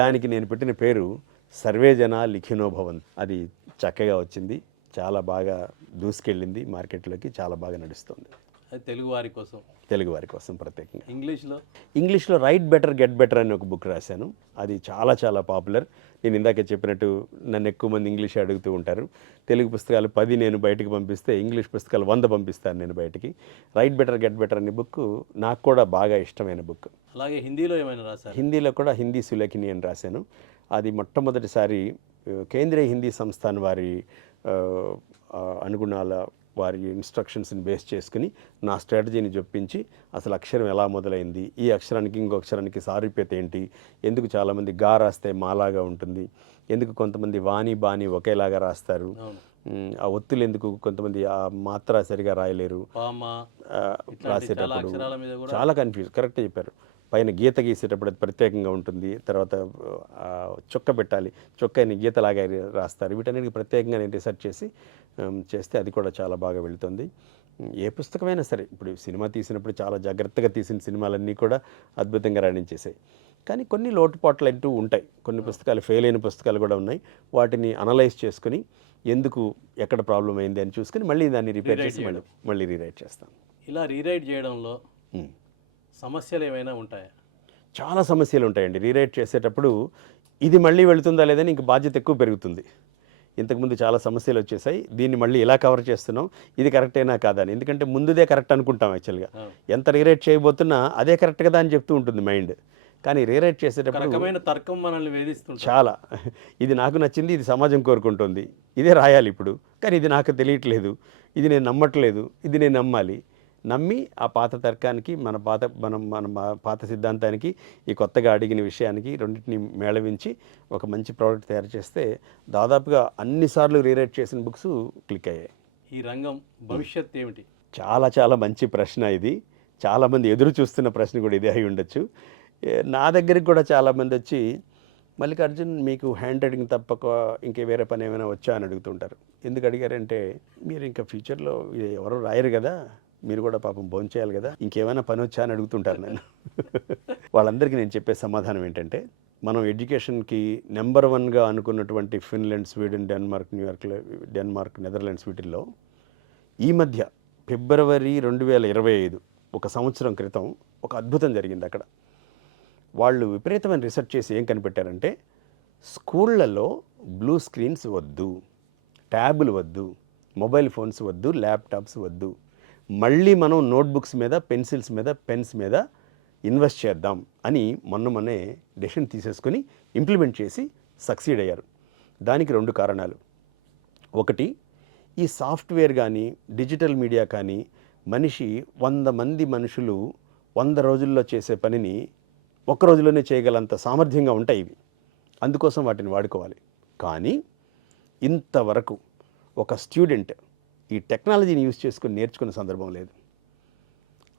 దానికి నేను పెట్టిన పేరు సర్వే జనా లిఖినో భవంతు. అది చక్కగా వచ్చింది, చాలా బాగా దూసుకెళ్ళింది, మార్కెట్లోకి చాలా బాగా నడుస్తుంది. అది తెలుగు వారి కోసం. తెలుగు వారి కోసం ప్రత్యేకంగా. ఇంగ్లీష్లో రైట్ బెటర్ గెట్ బెటర్ అని ఒక బుక్ రాశాను. అది చాలా చాలా పాపులర్. నేను ఇందాక చెప్పినట్టు నన్ను ఎక్కువ మంది ఇంగ్లీష్ అడుగుతూ ఉంటారు. తెలుగు పుస్తకాలు 10 నేను బయటికి పంపిస్తే ఇంగ్లీష్ పుస్తకాలు 100 పంపిస్తాను నేను బయటికి. రైట్ బెటర్ గెట్ బెటర్ అనే బుక్ నాకు కూడా బాగా ఇష్టమైన బుక్. అలాగే హిందీలో ఏమైనా రాశారు? హిందీలో కూడా హిందీ సులేఖిని అని రాశాను. అది మొట్టమొదటిసారి కేంద్రీయ హిందీ సంస్థాన్ వారి అనుగుణాల వారి ఇన్స్ట్రక్షన్స్ని బేస్ చేసుకుని నా స్ట్రాటజీని జొప్పించి అసలు అక్షరం ఎలా మొదలైంది, ఈ అక్షరానికి ఇంకో అక్షరానికి సారూప్యత ఏంటి, ఎందుకు చాలామంది గా రాస్తే మాలాగా ఉంటుంది, ఎందుకు కొంతమంది వాణి బాణి ఒకేలాగా రాస్తారు, ఆ ఒత్తులు ఎందుకు కొంతమంది ఆ మాత్ర సరిగా రాయలేరు రాసేటప్పుడు, చాలా కన్ఫ్యూజ్. కరెక్ట్గా చెప్పారు. పైన గీత గీసేటప్పుడు అది ప్రత్యేకంగా ఉంటుంది, తర్వాత చొక్క పెట్టాలి, చొక్కని గీతలాగా రాస్తారు. వీటన్నిటికి ప్రత్యేకంగా నేను రీసెర్చ్ చేస్తే అది కూడా చాలా బాగా వెళుతుంది. ఏ పుస్తకమైనా సరే, ఇప్పుడు సినిమా తీసినప్పుడు చాలా జాగ్రత్తగా తీసిన సినిమాలన్నీ కూడా అద్భుతంగా రాణించేసాయి. కానీ కొన్ని లోటుపాట్లు అంటూ ఉంటాయి. కొన్ని పుస్తకాలు ఫెయిల్ అయిన పుస్తకాలు కూడా ఉన్నాయి. వాటిని అనలైజ్ చేసుకుని ఎందుకు ఎక్కడ ప్రాబ్లం అయింది అని చూసుకుని మళ్ళీ దాన్ని రిపేర్ చేసి మళ్ళీ రీరైట్ చేస్తాను. ఇలా రీరైట్ చేయడంలో సమస్యలు ఏమైనా ఉంటాయా? చాలా సమస్యలు ఉంటాయండి. రీరైట్ చేసేటప్పుడు ఇది మళ్ళీ వెళుతుందా లేదని ఇంక బాధ్యత ఎక్కువ పెరుగుతుంది. ఇంతకుముందు చాలా సమస్యలు వచ్చేసాయి, దీన్ని మళ్ళీ ఇలా కవర్ చేస్తున్నాం, ఇది కరెక్టేనా కాదా అని. ఎందుకంటే ముందుదే కరెక్ట్ అనుకుంటాం యాక్చువల్గా. ఎంత రీరైట్ చేయబోతున్నా అదే కరెక్ట్ కదా అని చెప్తూ ఉంటుంది మైండ్. కానీ రీరైట్ చేసేటప్పుడు తర్కం మనల్ని వేధిస్తుంది చాలా. ఇది నాకు నచ్చింది, ఇది సమాజం కోరుకుంటుంది, ఇదే రాయాలి ఇప్పుడు, కానీ ఇది నాకు తెలియట్లేదు, ఇది నేను నమ్మట్లేదు, ఇది నేను నమ్మాలి. నమ్మి ఆ పాత తర్కానికి మన పాత సిద్ధాంతానికి ఈ కొత్తగా అడిగిన విషయానికి రెండింటిని మేళవించి ఒక మంచి ప్రోడక్ట్ తయారు చేస్తే దాదాపుగా అన్నిసార్లు రీరైట్ చేసిన బుక్స్ క్లిక్ అయ్యాయి. ఈ రంగం భవిష్యత్ ఏమిటి? చాలా చాలా మంచి ప్రశ్న ఇది. చాలామంది ఎదురు చూస్తున్న ప్రశ్న కూడా ఇదే అయి ఉండొచ్చు. నా దగ్గరికి కూడా చాలామంది వచ్చి మల్లికార్జున్ మీకు హ్యాండ్ రైటింగ్ తప్పక ఇంకే వేరే పని ఏమైనా వచ్చా అని అడుగుతుంటారు. ఎందుకు అడిగారంటే, మీరు ఇంకా ఫ్యూచర్లో ఇది ఎవరు రాయరు కదా, మీరు కూడా పాపం భోంచేయాలి కదా, ఇంకేమైనా పని వచ్చా అని అడుగుతుంటారు నన్ను. వాళ్ళందరికీ నేను చెప్పే సమాధానం ఏంటంటే, మనం ఎడ్యుకేషన్కి నెంబర్ 1గా అనుకున్నటువంటి ఫిన్లాండ్, స్వీడన్, డెన్మార్క్, నెదర్లాండ్స్ వీటిల్లో ఈ మధ్య ఫిబ్రవరి 2025 ఒక సంవత్సరం క్రితం ఒక అద్భుతం జరిగింది అక్కడ. వాళ్ళు విపరీతమైన రీసెర్చ్ చేసి ఏం కనిపెట్టారంటే, స్కూళ్ళల్లో బ్లూ స్క్రీన్స్ వద్దు, ట్యాబులు వద్దు, మొబైల్ ఫోన్స్ వద్దు, ల్యాప్టాప్స్ వద్దు, మళ్ళీ మనం నోట్బుక్స్ మీద, పెన్సిల్స్ మీద, పెన్స్ మీద ఇన్వెస్ట్ చేద్దాం అని మొన్నే డెసిషన్ తీసేసుకొని ఇంప్లిమెంట్ చేసి సక్సీడ్ అయ్యారు. దానికి 2 కారణాలు. ఒకటి, ఈ సాఫ్ట్వేర్ కానీ డిజిటల్ మీడియా కానీ మనిషి 100 మంది మనుషులు 100 రోజుల్లో చేసే పనిని 1 రోజులోనే చేయగలంత సామర్థ్యంగా ఉంటాయి ఇవి. అందుకోసం వాటిని వాడుకోవాలి. కానీ ఇంతవరకు ఒక స్టూడెంట్ ఈ టెక్నాలజీని యూజ్ చేసుకుని నేర్చుకునే సందర్భం లేదు.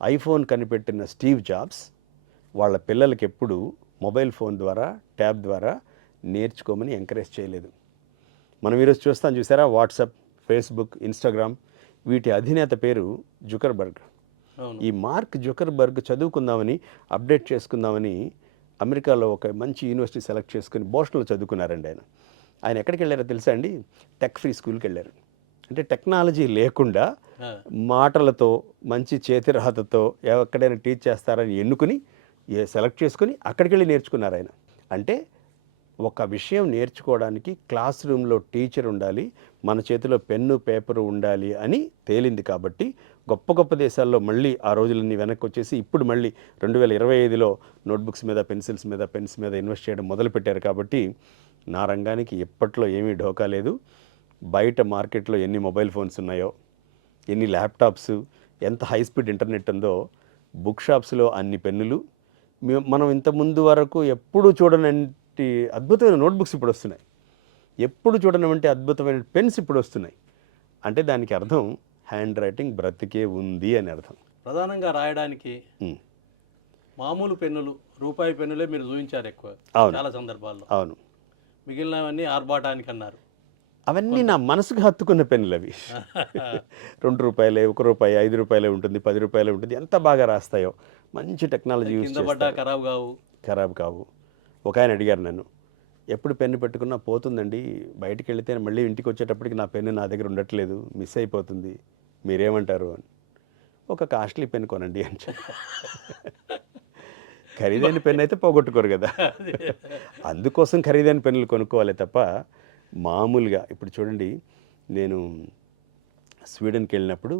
ఐఫోన్ కనిపెట్టిన స్టీవ్ జాబ్స్ వాళ్ళ పిల్లలకి ఎప్పుడు మొబైల్ ఫోన్ ద్వారా, ట్యాబ్ ద్వారా నేర్చుకోమని ఎంకరేజ్ చేయలేదు. మనం ఈరోజు చూసారా, వాట్సాప్, ఫేస్బుక్, ఇన్స్టాగ్రామ్, వీటి అధినేత పేరు జుకర్బర్గ్. ఈ మార్క్ జుకర్బర్గ్ చదువుకుందామని, అప్డేట్ చేసుకుందామని అమెరికాలో ఒక మంచి యూనివర్సిటీ సెలెక్ట్ చేసుకుని బోస్టన్లో చదువుకున్నారండి ఆయన ఎక్కడికి వెళ్ళారో తెలుసా అండి? టెక్ ఫ్రీ స్కూల్కి వెళ్ళారు. అంటే టెక్నాలజీ లేకుండా మాటలతో, మంచి చేతిరాతతో ఎక్కడైనా టీచ్ చేస్తారని ఎన్నుకుని సెలెక్ట్ చేసుకుని అక్కడికి వెళ్ళి నేర్చుకున్నారు ఆయన. అంటే ఒక విషయం నేర్చుకోవడానికి క్లాస్ రూమ్లో టీచర్ ఉండాలి, మన చేతిలో పెన్ను పేపరు ఉండాలి అని తేలింది. కాబట్టి గొప్ప గొప్ప దేశాల్లో మళ్ళీ ఆ రోజులన్నీ వెనక్కి వచ్చేసి ఇప్పుడు మళ్ళీ 2025లో నోట్బుక్స్ మీద, పెన్సిల్స్ మీద, పెన్స్ మీద ఇన్వెస్ట్ చేయడం మొదలుపెట్టారు. కాబట్టి నా రంగానికి ఎప్పట్లో ఏమీ ఢోకా లేదు. బయట మార్కెట్లో ఎన్ని మొబైల్ ఫోన్స్ ఉన్నాయో, ఎన్ని ల్యాప్టాప్స్, ఎంత హై స్పీడ్ ఇంటర్నెట్ ఉందో, బుక్ షాప్స్లో అన్ని పెన్నులు, మనం ఇంతకుముందు వరకు ఎప్పుడు చూడనంటి అద్భుతమైన నోట్బుక్స్ ఇప్పుడు వస్తున్నాయి, ఎప్పుడు చూడనంటి అద్భుతమైన పెన్స్ ఇప్పుడు వస్తున్నాయి. అంటే దానికి అర్థం హ్యాండ్ రైటింగ్ బ్రతికే ఉంది అని అర్థం. ప్రధానంగా రాయడానికి మామూలు పెన్నులు, రూపాయి పెన్నులే మీరు చూపించారు ఎక్కువ అవును. చాలా సందర్భాల్లో. అవును. మిగిలినవన్నీ ఆర్భాటానికి అన్నారు. అవన్నీ నా మనసుకు హత్తుకున్న పెన్నులు అవి. రూ. 2, రూపాయి, రూ. 5 ఉంటుంది, రూ. 10 ఉంటుంది. ఎంత బాగా రాస్తాయో, మంచి టెక్నాలజీ యూజ్ కింద పడ్డా చేస్తారు, ఖరాబ్ కావు. ఖరాబ్ కావు. ఒక ఆయన అడిగారు నన్ను, ఎప్పుడు పెన్ను పెట్టుకున్నా పోతుందండి, బయటికి వెళితే మళ్ళీ ఇంటికి వచ్చేటప్పటికి నా పెన్ను నా దగ్గర ఉండట్లేదు, మిస్ అయిపోతుంది, మీరేమంటారు అని. ఒక కాస్ట్లీ పెన్ కొనండి అని ఖరీదైన పెన్ అయితే పోగొట్టుకోరు కదా, అందుకోసం ఖరీదైన పెన్నులు కొనుక్కోవాలి తప్ప మామూలుగా. ఇప్పుడు చూడండి, నేను స్వీడన్కి వెళ్ళినప్పుడు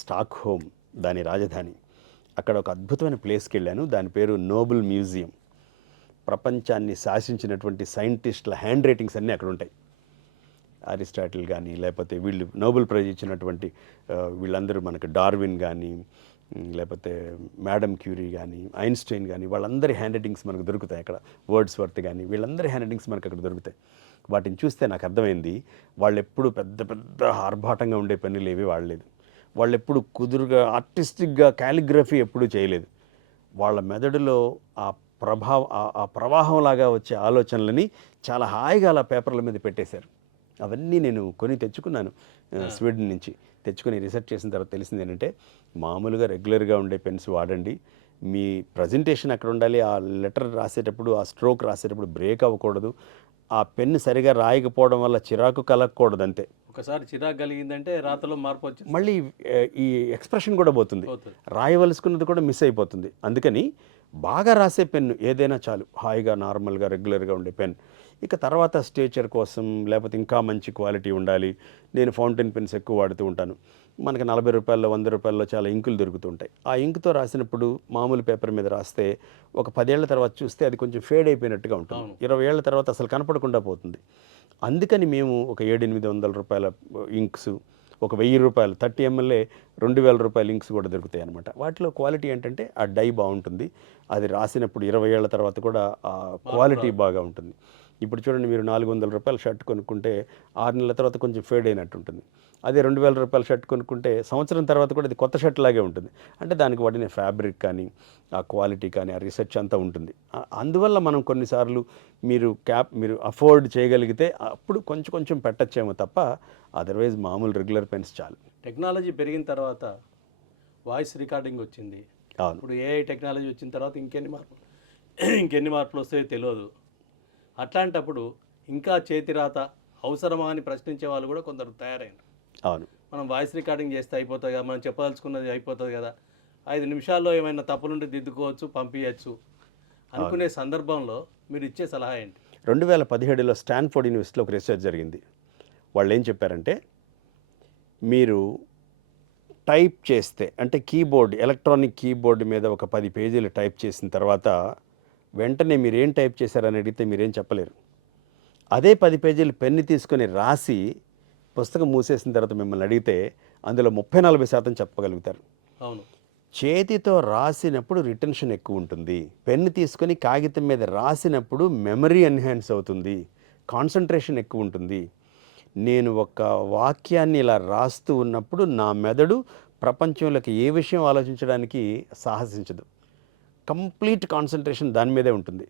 స్టాక్ హోమ్ దాని రాజధాని, అక్కడ ఒక అద్భుతమైన ప్లేస్కి వెళ్ళాను. దాని పేరు నోబెల్ మ్యూజియం. ప్రపంచాన్ని శాసించినటువంటి సైంటిస్టుల హ్యాండ్ రైటింగ్స్ అన్నీ అక్కడ ఉంటాయి. అరిస్టాటిల్ కానీ, లేకపోతే వీళ్ళు నోబెల్ ప్రైజ్ ఇచ్చినటువంటి వీళ్ళందరూ, మనకు డార్విన్ కానీ, లేకపోతే మేడమ్ క్యూరీ కానీ, ఐన్స్టైన్ కానీ, వాళ్ళందరి హ్యాండ్ రైటింగ్స్ మనకు దొరుకుతాయి అక్కడ. వర్డ్స్ వర్త్ కానీ, వీళ్ళందరి హ్యాండ్ రైటింగ్స్ మనకు అక్కడ దొరుకుతాయి. వాటిని చూస్తే నాకు అర్థమైంది, వాళ్ళు ఎప్పుడు పెద్ద పెద్ద ఆర్భాటంగా ఉండే పెన్నులు ఏవి వాడలేదు. వాళ్ళు ఎప్పుడు కుదురుగా ఆర్టిస్టిక్గా కాలిగ్రఫీ ఎప్పుడూ చేయలేదు. వాళ్ళ మెదడులో ఆ ఆ ప్రవాహంలాగా వచ్చే ఆలోచనలని చాలా హాయిగా అలా పేపర్ల మీద పెట్టేశారు. అవన్నీ నేను కొని తెచ్చుకున్నాను స్వీడన్ నుంచి. తెచ్చుకొని రీసెర్చ్ చేసిన తర్వాత తెలిసింది ఏంటంటే, మామూలుగా రెగ్యులర్గా ఉండే పెన్స్ వాడండి, మీ ప్రజెంటేషన్ అక్కడ ఉండాలి, ఆ లెటర్ రాసేటప్పుడు, ఆ స్ట్రోక్ రాసేటప్పుడు బ్రేక్ అవ్వకూడదు, ఆ పెన్ను సరిగా రాయకపోవడం వల్ల చిరాకు కలగకూడదు, అంతే. ఒకసారి చిరాకు కలిగిందంటే రాతలో మార్పు వచ్చింది, మళ్ళీ ఈ ఎక్స్ప్రెషన్ కూడా పోతుంది, రాయవలసుకున్నది కూడా మిస్ అయిపోతుంది. అందుకని బాగా రాసే పెన్ను ఏదైనా చాలు, హాయిగా నార్మల్గా రెగ్యులర్గా ఉండే పెన్. ఇక తర్వాత స్టేచర్ కోసం, లేకపోతే ఇంకా మంచి క్వాలిటీ ఉండాలి, నేను ఫౌంటైన్ పెన్స్ ఎక్కువ వాడుతూ ఉంటాను. మనకి రూ. 40, రూ. 100 చాలా ఇంకులు దొరుకుతుంటాయి. ఆ ఇంకుతో రాసినప్పుడు మామూలు పేపర్ మీద రాస్తే ఒక 10 ఏళ్ల తర్వాత చూస్తే అది కొంచెం ఫేడ్ అయిపోయినట్టుగా ఉంటుంది, 20 ఏళ్ల తర్వాత అసలు కనపడకుండా పోతుంది. అందుకని మేము ఒక రూ. 700-800 ఇంక్స్, ఒక రూ. 1000 30 ml 2000 ఇంక్స్ కూడా దొరుకుతాయి అనమాట. వాటిలో క్వాలిటీ ఏంటంటే ఆ డై బాగుంటుంది, అది రాసినప్పుడు 20 ఏళ్ల తర్వాత కూడా ఆ క్వాలిటీ బాగా ఉంటుంది. ఇప్పుడు చూడండి, మీరు రూ. 400 షర్ట్ కొనుక్కుంటే 6 నెలల తర్వాత కొంచెం ఫేడ్ అయినట్టు ఉంటుంది. అదే రూ. 2000 షర్ట్ కొనుక్కుంటే సంవత్సరం తర్వాత కూడా అది కొత్త షర్ట్ లాగే ఉంటుంది. అంటే దానికి వాడిన ఫ్యాబ్రిక్ కానీ, ఆ క్వాలిటీ కానీ, ఆ రీసెర్చ్ అంతా ఉంటుంది. అందువల్ల మనం కొన్నిసార్లు మీరు అఫోర్డ్ చేయగలిగితే అప్పుడు కొంచెం కొంచెం పెట్టచ్చేమో తప్ప, అదర్వైజ్ మామూలు రెగ్యులర్ పెన్స్ చాలు. టెక్నాలజీ పెరిగిన తర్వాత వాయిస్ రికార్డింగ్ వచ్చింది. అవును. ఇప్పుడు ఏఐ టెక్నాలజీ వచ్చిన తర్వాత ఇంకెన్ని మార్పులు వస్తాయో తెలియదు. అట్లాంటప్పుడు ఇంకా చేతిరాత అవసరమా అని ప్రశ్నించే వాళ్ళు కూడా కొందరు తయారైనారు. అవును. మనం వాయిస్ రికార్డింగ్ చేస్తే అయిపోతుంది కదా, మనం చెప్పదలుచుకున్నది అయిపోతుంది కదా, 5 నిమిషాల్లో ఏమైనా తప్పులుంటే దిద్దుకోవచ్చు, పంపించచ్చు అనుకునే సందర్భంలో మీరు ఇచ్చే సలహా ఏంటి? 2017లో స్టాన్ఫోర్డ్ యూనివర్సిటీలో ఒక రీసెర్చ్ జరిగింది. వాళ్ళు ఏం చెప్పారంటే, మీరు టైప్ చేస్తే, అంటే కీబోర్డ్, ఎలక్ట్రానిక్ కీబోర్డ్ మీద ఒక 10 పేజీలు టైప్ చేసిన తర్వాత వెంటనే మీరు ఏం టైప్ చేశారని అడిగితే మీరేం చెప్పలేరు. అదే 10 పేజీలు పెన్ను తీసుకొని రాసి పుస్తకం మూసేసిన తర్వాత మిమ్మల్ని అడిగితే అందులో 30-40% చెప్పగలుగుతారు. అవును. చేతితో రాసినప్పుడు రిటెన్షన్ ఎక్కువ ఉంటుంది, పెన్ను తీసుకొని కాగితం మీద రాసినప్పుడు మెమరీ ఎన్హాన్స్ అవుతుంది, కాన్సన్ట్రేషన్ ఎక్కువ ఉంటుంది. నేను ఒక వాక్యాన్ని ఇలా రాస్తూ ఉన్నప్పుడు నా మెదడు ప్రపంచంలోకి ఏ విషయం ఆలోచించడానికి సాహసించదు, కంప్లీట్ కాన్సన్ట్రేషన్ దాని మీదే ఉంటుంది.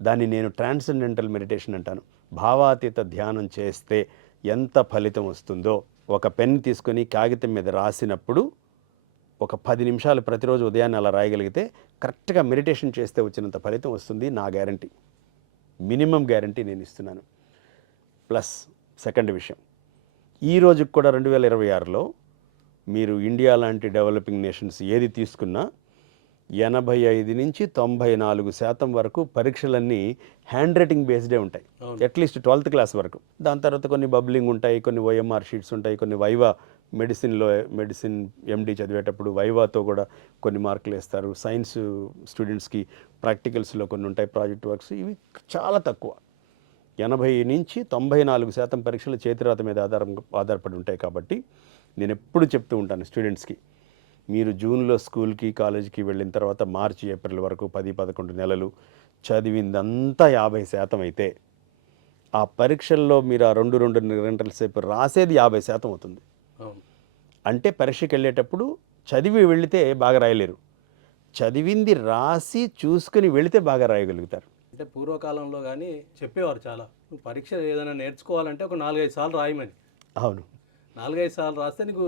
దాన్ని నేను ట్రాన్సెండెంటల్ మెడిటేషన్ అంటాను. భావాతీత ధ్యానం చేస్తే ఎంత ఫలితం వస్తుందో, ఒక పెన్ తీసుకొని కాగితం మీద రాసినప్పుడు ఒక 10 నిమిషాలు ప్రతిరోజు ఉదయాన్నే అలా రాయగలిగితే కరెక్ట్గా మెడిటేషన్ చేస్తే వచ్చినంత ఫలితం వస్తుంది. నా గ్యారంటీ, మినిమం గ్యారంటీ నేను ఇస్తున్నాను. ప్లస్ సెకండ్ విషయం, ఈ రోజుకి కూడా 2026లో మీరు ఇండియా లాంటి డెవలపింగ్ నేషన్స్ ఏది తీసుకున్నా 85-94% వరకు పరీక్షలన్నీ హ్యాండ్ రైటింగ్ బేస్డే ఉంటాయి, అట్లీస్ట్ 12th క్లాస్ వరకు. దాని తర్వాత కొన్ని బబ్లింగ్ ఉంటాయి, కొన్ని ఓఎంఆర్ షీట్స్ ఉంటాయి, కొన్ని వైవా, మెడిసిన్ ఎండి చదివేటప్పుడు వైవాతో కూడా కొన్ని మార్కులు వేస్తారు. సైన్స్ స్టూడెంట్స్కి ప్రాక్టికల్స్లో కొన్ని ఉంటాయి, ప్రాజెక్ట్ వర్క్స్. ఇవి చాలా తక్కువ. 80-94% పరీక్షలు చేతిరాత మీద ఆధారపడి ఉంటాయి. కాబట్టి నేను ఎప్పుడు చెప్తూ ఉంటాను స్టూడెంట్స్కి, మీరు జూన్లో స్కూల్కి కాలేజీకి వెళ్ళిన తర్వాత మార్చి ఏప్రిల్ వరకు 10-11 నెలలు చదివిందంతా 50% అయితే ఆ పరీక్షల్లో మీరు ఆ 2 గంటల సేపు రాసేది 50% అవుతుంది. అంటే పరీక్షకి వెళ్ళేటప్పుడు చదివి వెళితే బాగా రాయలేరు, చదివింది రాసి చూసుకుని వెళితే బాగా రాయగలుగుతారు. అంటే పూర్వకాలంలో కానీ చెప్పేవారు చాలా, నువ్వు పరీక్ష ఏదైనా నేర్చుకోవాలంటే ఒక 4-5 సార్లు రాయమని. అవును, 4-5 సార్లు రాస్తే నీకు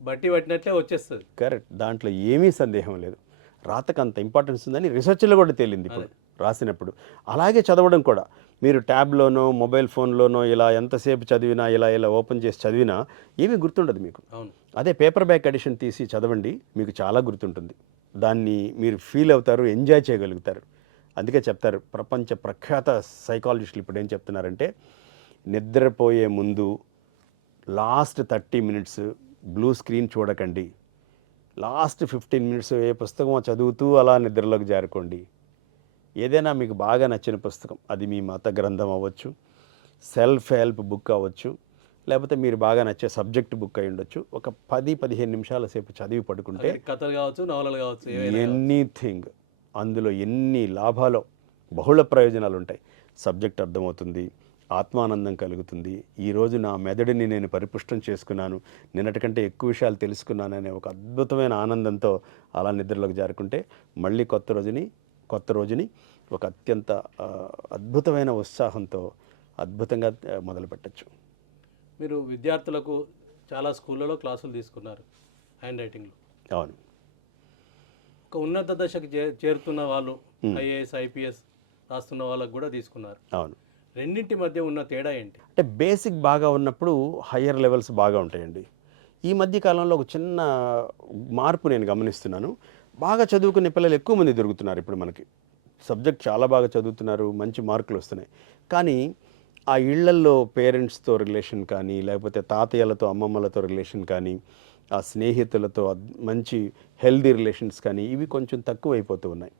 బట్టి పట్టినట్లే వచ్చేస్తుంది. కరెక్ట్. దాంట్లో ఏమీ సందేహం లేదు. రాతకు అంత ఇంపార్టెన్స్ ఉందని రీసెర్చ్లో కూడా తేలింది ఇప్పుడు రాసినప్పుడు. అలాగే చదవడం కూడా, మీరు ట్యాబ్లోనో మొబైల్ ఫోన్లోనో ఇలా ఎంతసేపు చదివినా, ఇలా ఇలా ఓపెన్ చేసి చదివినా ఏమీ గుర్తుండదు మీకు. అవును. అదే పేపర్ బ్యాక్ ఎడిషన్ తీసి చదవండి, మీకు చాలా గుర్తుంటుంది. దాన్ని మీరు ఫీల్ అవుతారు, ఎంజాయ్ చేయగలుగుతారు. అందుకే చెప్తారు ప్రపంచ ప్రఖ్యాత సైకాలజిస్టులు ఇప్పుడు ఏం చెప్తున్నారంటే, నిద్రపోయే ముందు లాస్ట్ 30 మినిట్స్ బ్లూ స్క్రీన్ చూడకండి, లాస్ట్ 15 మినిట్స్ ఏ పుస్తకమో చదువుతూ అలా నిద్రలోకి జారుకోండి. ఏదైనా మీకు బాగా నచ్చిన పుస్తకం, అది మీ మత గ్రంథం అవ్వచ్చు, సెల్ఫ్ హెల్ప్ బుక్ అవ్వచ్చు, లేకపోతే మీరు బాగా నచ్చే సబ్జెక్ట్ బుక్ అయి ఉండొచ్చు. ఒక 10-15 నిమిషాల సేపు చదివి పడుకుంటే, కథలు కావచ్చు, నవలలు కావచ్చు, ఎనీథింగ్, అందులో ఎన్ని లాభాలు, బహుళ ప్రయోజనాలు ఉంటాయి. సబ్జెక్ట్ అర్థమవుతుంది, ఆత్మానందం కలుగుతుంది. ఈరోజు నా మెదడుని నేను పరిపుష్టం చేసుకున్నాను, నిన్నటికంటే ఎక్కువ విషయాలు తెలుసుకున్నాను అనే ఒక అద్భుతమైన ఆనందంతో అలా నిద్రలోకి జారుకుంటే మళ్ళీ కొత్త రోజుని ఒక అత్యంత అద్భుతమైన ఉత్సాహంతో అద్భుతంగా మొదలు పెట్టచ్చు. మీరు విద్యార్థులకు చాలా స్కూళ్ళలో క్లాసులు తీసుకున్నారు హ్యాండ్ రైటింగ్లో. అవును. ఒక ఉన్నత దశకు చేరుతున్న వాళ్ళు, ఐఏఎస్ ఐపీఎస్ రాస్తున్న వాళ్ళకు కూడా తీసుకున్నారు. అవును. రెండింటి మధ్య ఉన్న తేడా ఏంటి? అంటే బేసిక్ బాగా ఉన్నప్పుడు హయ్యర్ లెవెల్స్ బాగా ఉంటాయండి. ఈ మధ్య కాలంలో ఒక చిన్న మార్పు నేను గమనిస్తున్నాను. బాగా చదువుకునే పిల్లలు ఎక్కువ మంది దొరుకుతున్నారు ఇప్పుడు మనకి. సబ్జెక్ట్ చాలా బాగా చదువుతున్నారు, మంచి మార్కులు వస్తున్నాయి. కానీ ఆ ఇళ్లల్లో పేరెంట్స్తో రిలేషన్ కానీ, లేకపోతే తాతయ్యలతో అమ్మమ్మలతో రిలేషన్ కానీ, ఆ స్నేహితులతో మంచి హెల్దీ రిలేషన్స్ కానీ, ఇవి కొంచెం తక్కువ అయిపోతూ ఉన్నాయి.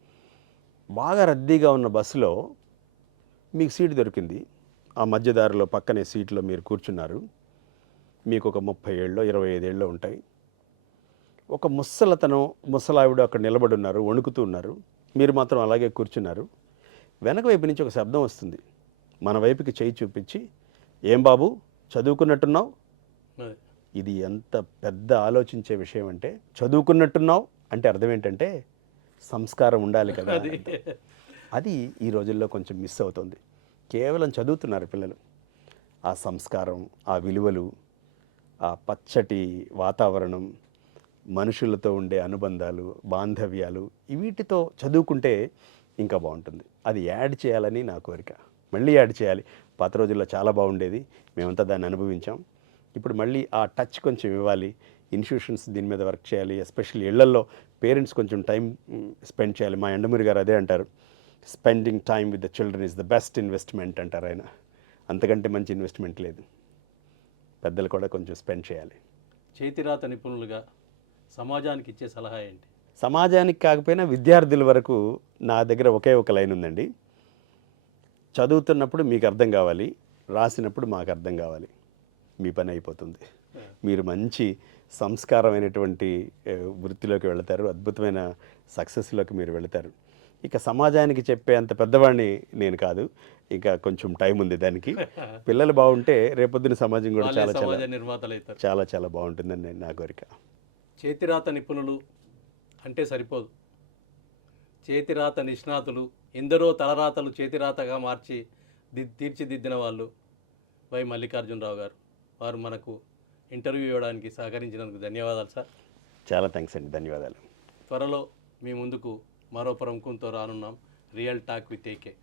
బాగా రద్దీగా ఉన్న బస్సులో మీకు సీటు దొరికింది, ఆ మధ్యదారిలో పక్కనే సీట్లో మీరు కూర్చున్నారు. మీకు ఒక 30 ఏళ్ళో 25 ఏళ్ళో ఉంటాయి. ఒక ముసలావిడ అక్కడ నిలబడి ఉన్నారు, వణుకుతూ ఉన్నారు. మీరు మాత్రం అలాగే కూర్చున్నారు. వెనక వైపు నుంచి ఒక శబ్దం వస్తుంది, మన వైపుకి చేయి చూపించి, ఏం బాబు చదువుకున్నట్టున్నావు. ఇది ఎంత పెద్ద ఆలోచించే విషయం అంటే, చదువుకున్నట్టున్నావు అంటే అర్థం ఏంటంటే సంస్కారం ఉండాలి కదా. అది ఈ రోజుల్లో కొంచెం మిస్ అవుతుంది. కేవలం చదువుతున్నారు పిల్లలు. ఆ సంస్కారం, ఆ విలువలు, ఆ పచ్చటి వాతావరణం, మనుషులతో ఉండే అనుబంధాలు, బాంధవ్యాలు, వీటితో చదువుకుంటే ఇంకా బాగుంటుంది. అది యాడ్ చేయాలని నా కోరిక. మళ్ళీ యాడ్ చేయాలి. పాత రోజుల్లో చాలా బాగుండేది, మేమంతా దాన్ని అనుభవించాం. ఇప్పుడు మళ్ళీ ఆ టచ్ కొంచెం ఇవ్వాలి. ఇన్స్టిట్యూషన్స్ దీని మీద వర్క్ చేయాలి. ఎస్పెషల్లీ ఇళ్లల్లో పేరెంట్స్ కొంచెం టైం స్పెండ్ చేయాలి. మా ఎండమూరి గారు అదే అంటారు, spending time with the children is the best investment అంటారు ఆయన. అంతకంటే మంచి ఇన్వెస్ట్మెంట్ లేదు. పెద్దలు కూడా కొంచెం స్పెండ్ చేయాలి. చేతిరాత నిపుణులుగా సమాజానికి ఇచ్చే సలహా ఏంటి? సమాజానికి కాకపోయినా విద్యార్థుల వరకు నా దగ్గర ఒకే ఒక లైన్ ఉందండి. చదువుతున్నప్పుడు మీకు అర్థం కావాలి, రాసినప్పుడు మాకు అర్థం కావాలి. మీ పని అయిపోతుంది. మీరు మంచి సంస్కారమైనటువంటి వృత్తిలోకి వెళతారు, అద్భుతమైన సక్సెస్లోకి మీరు వెళతారు. ఇక సమాజానికి చెప్పే అంత పెద్దవాడిని నేను కాదు, ఇంకా కొంచెం టైం ఉంది దానికి. పిల్లలు బాగుంటే రేపొద్దున సమాజం కూడా చాలా చాలా బాగుంటుందని నా కోరిక. చేతిరాత నిపుణులు అంటే సరిపోదు, చేతిరాత నిష్ణాతులు, ఎందరో తలరాతలు చేతిరాతగా మార్చి తీర్చిదిద్దిన వాళ్ళు వై మల్లికార్జునరావు గారు. వారు మనకు ఇంటర్వ్యూ ఇవ్వడానికి సహకరించినందుకు ధన్యవాదాలు సార్. చాలా థ్యాంక్స్ అండి, ధన్యవాదాలు. త్వరలో మీ ముందుకు మరో ప్రముఖంతో రానున్నాం. Real talk with AK.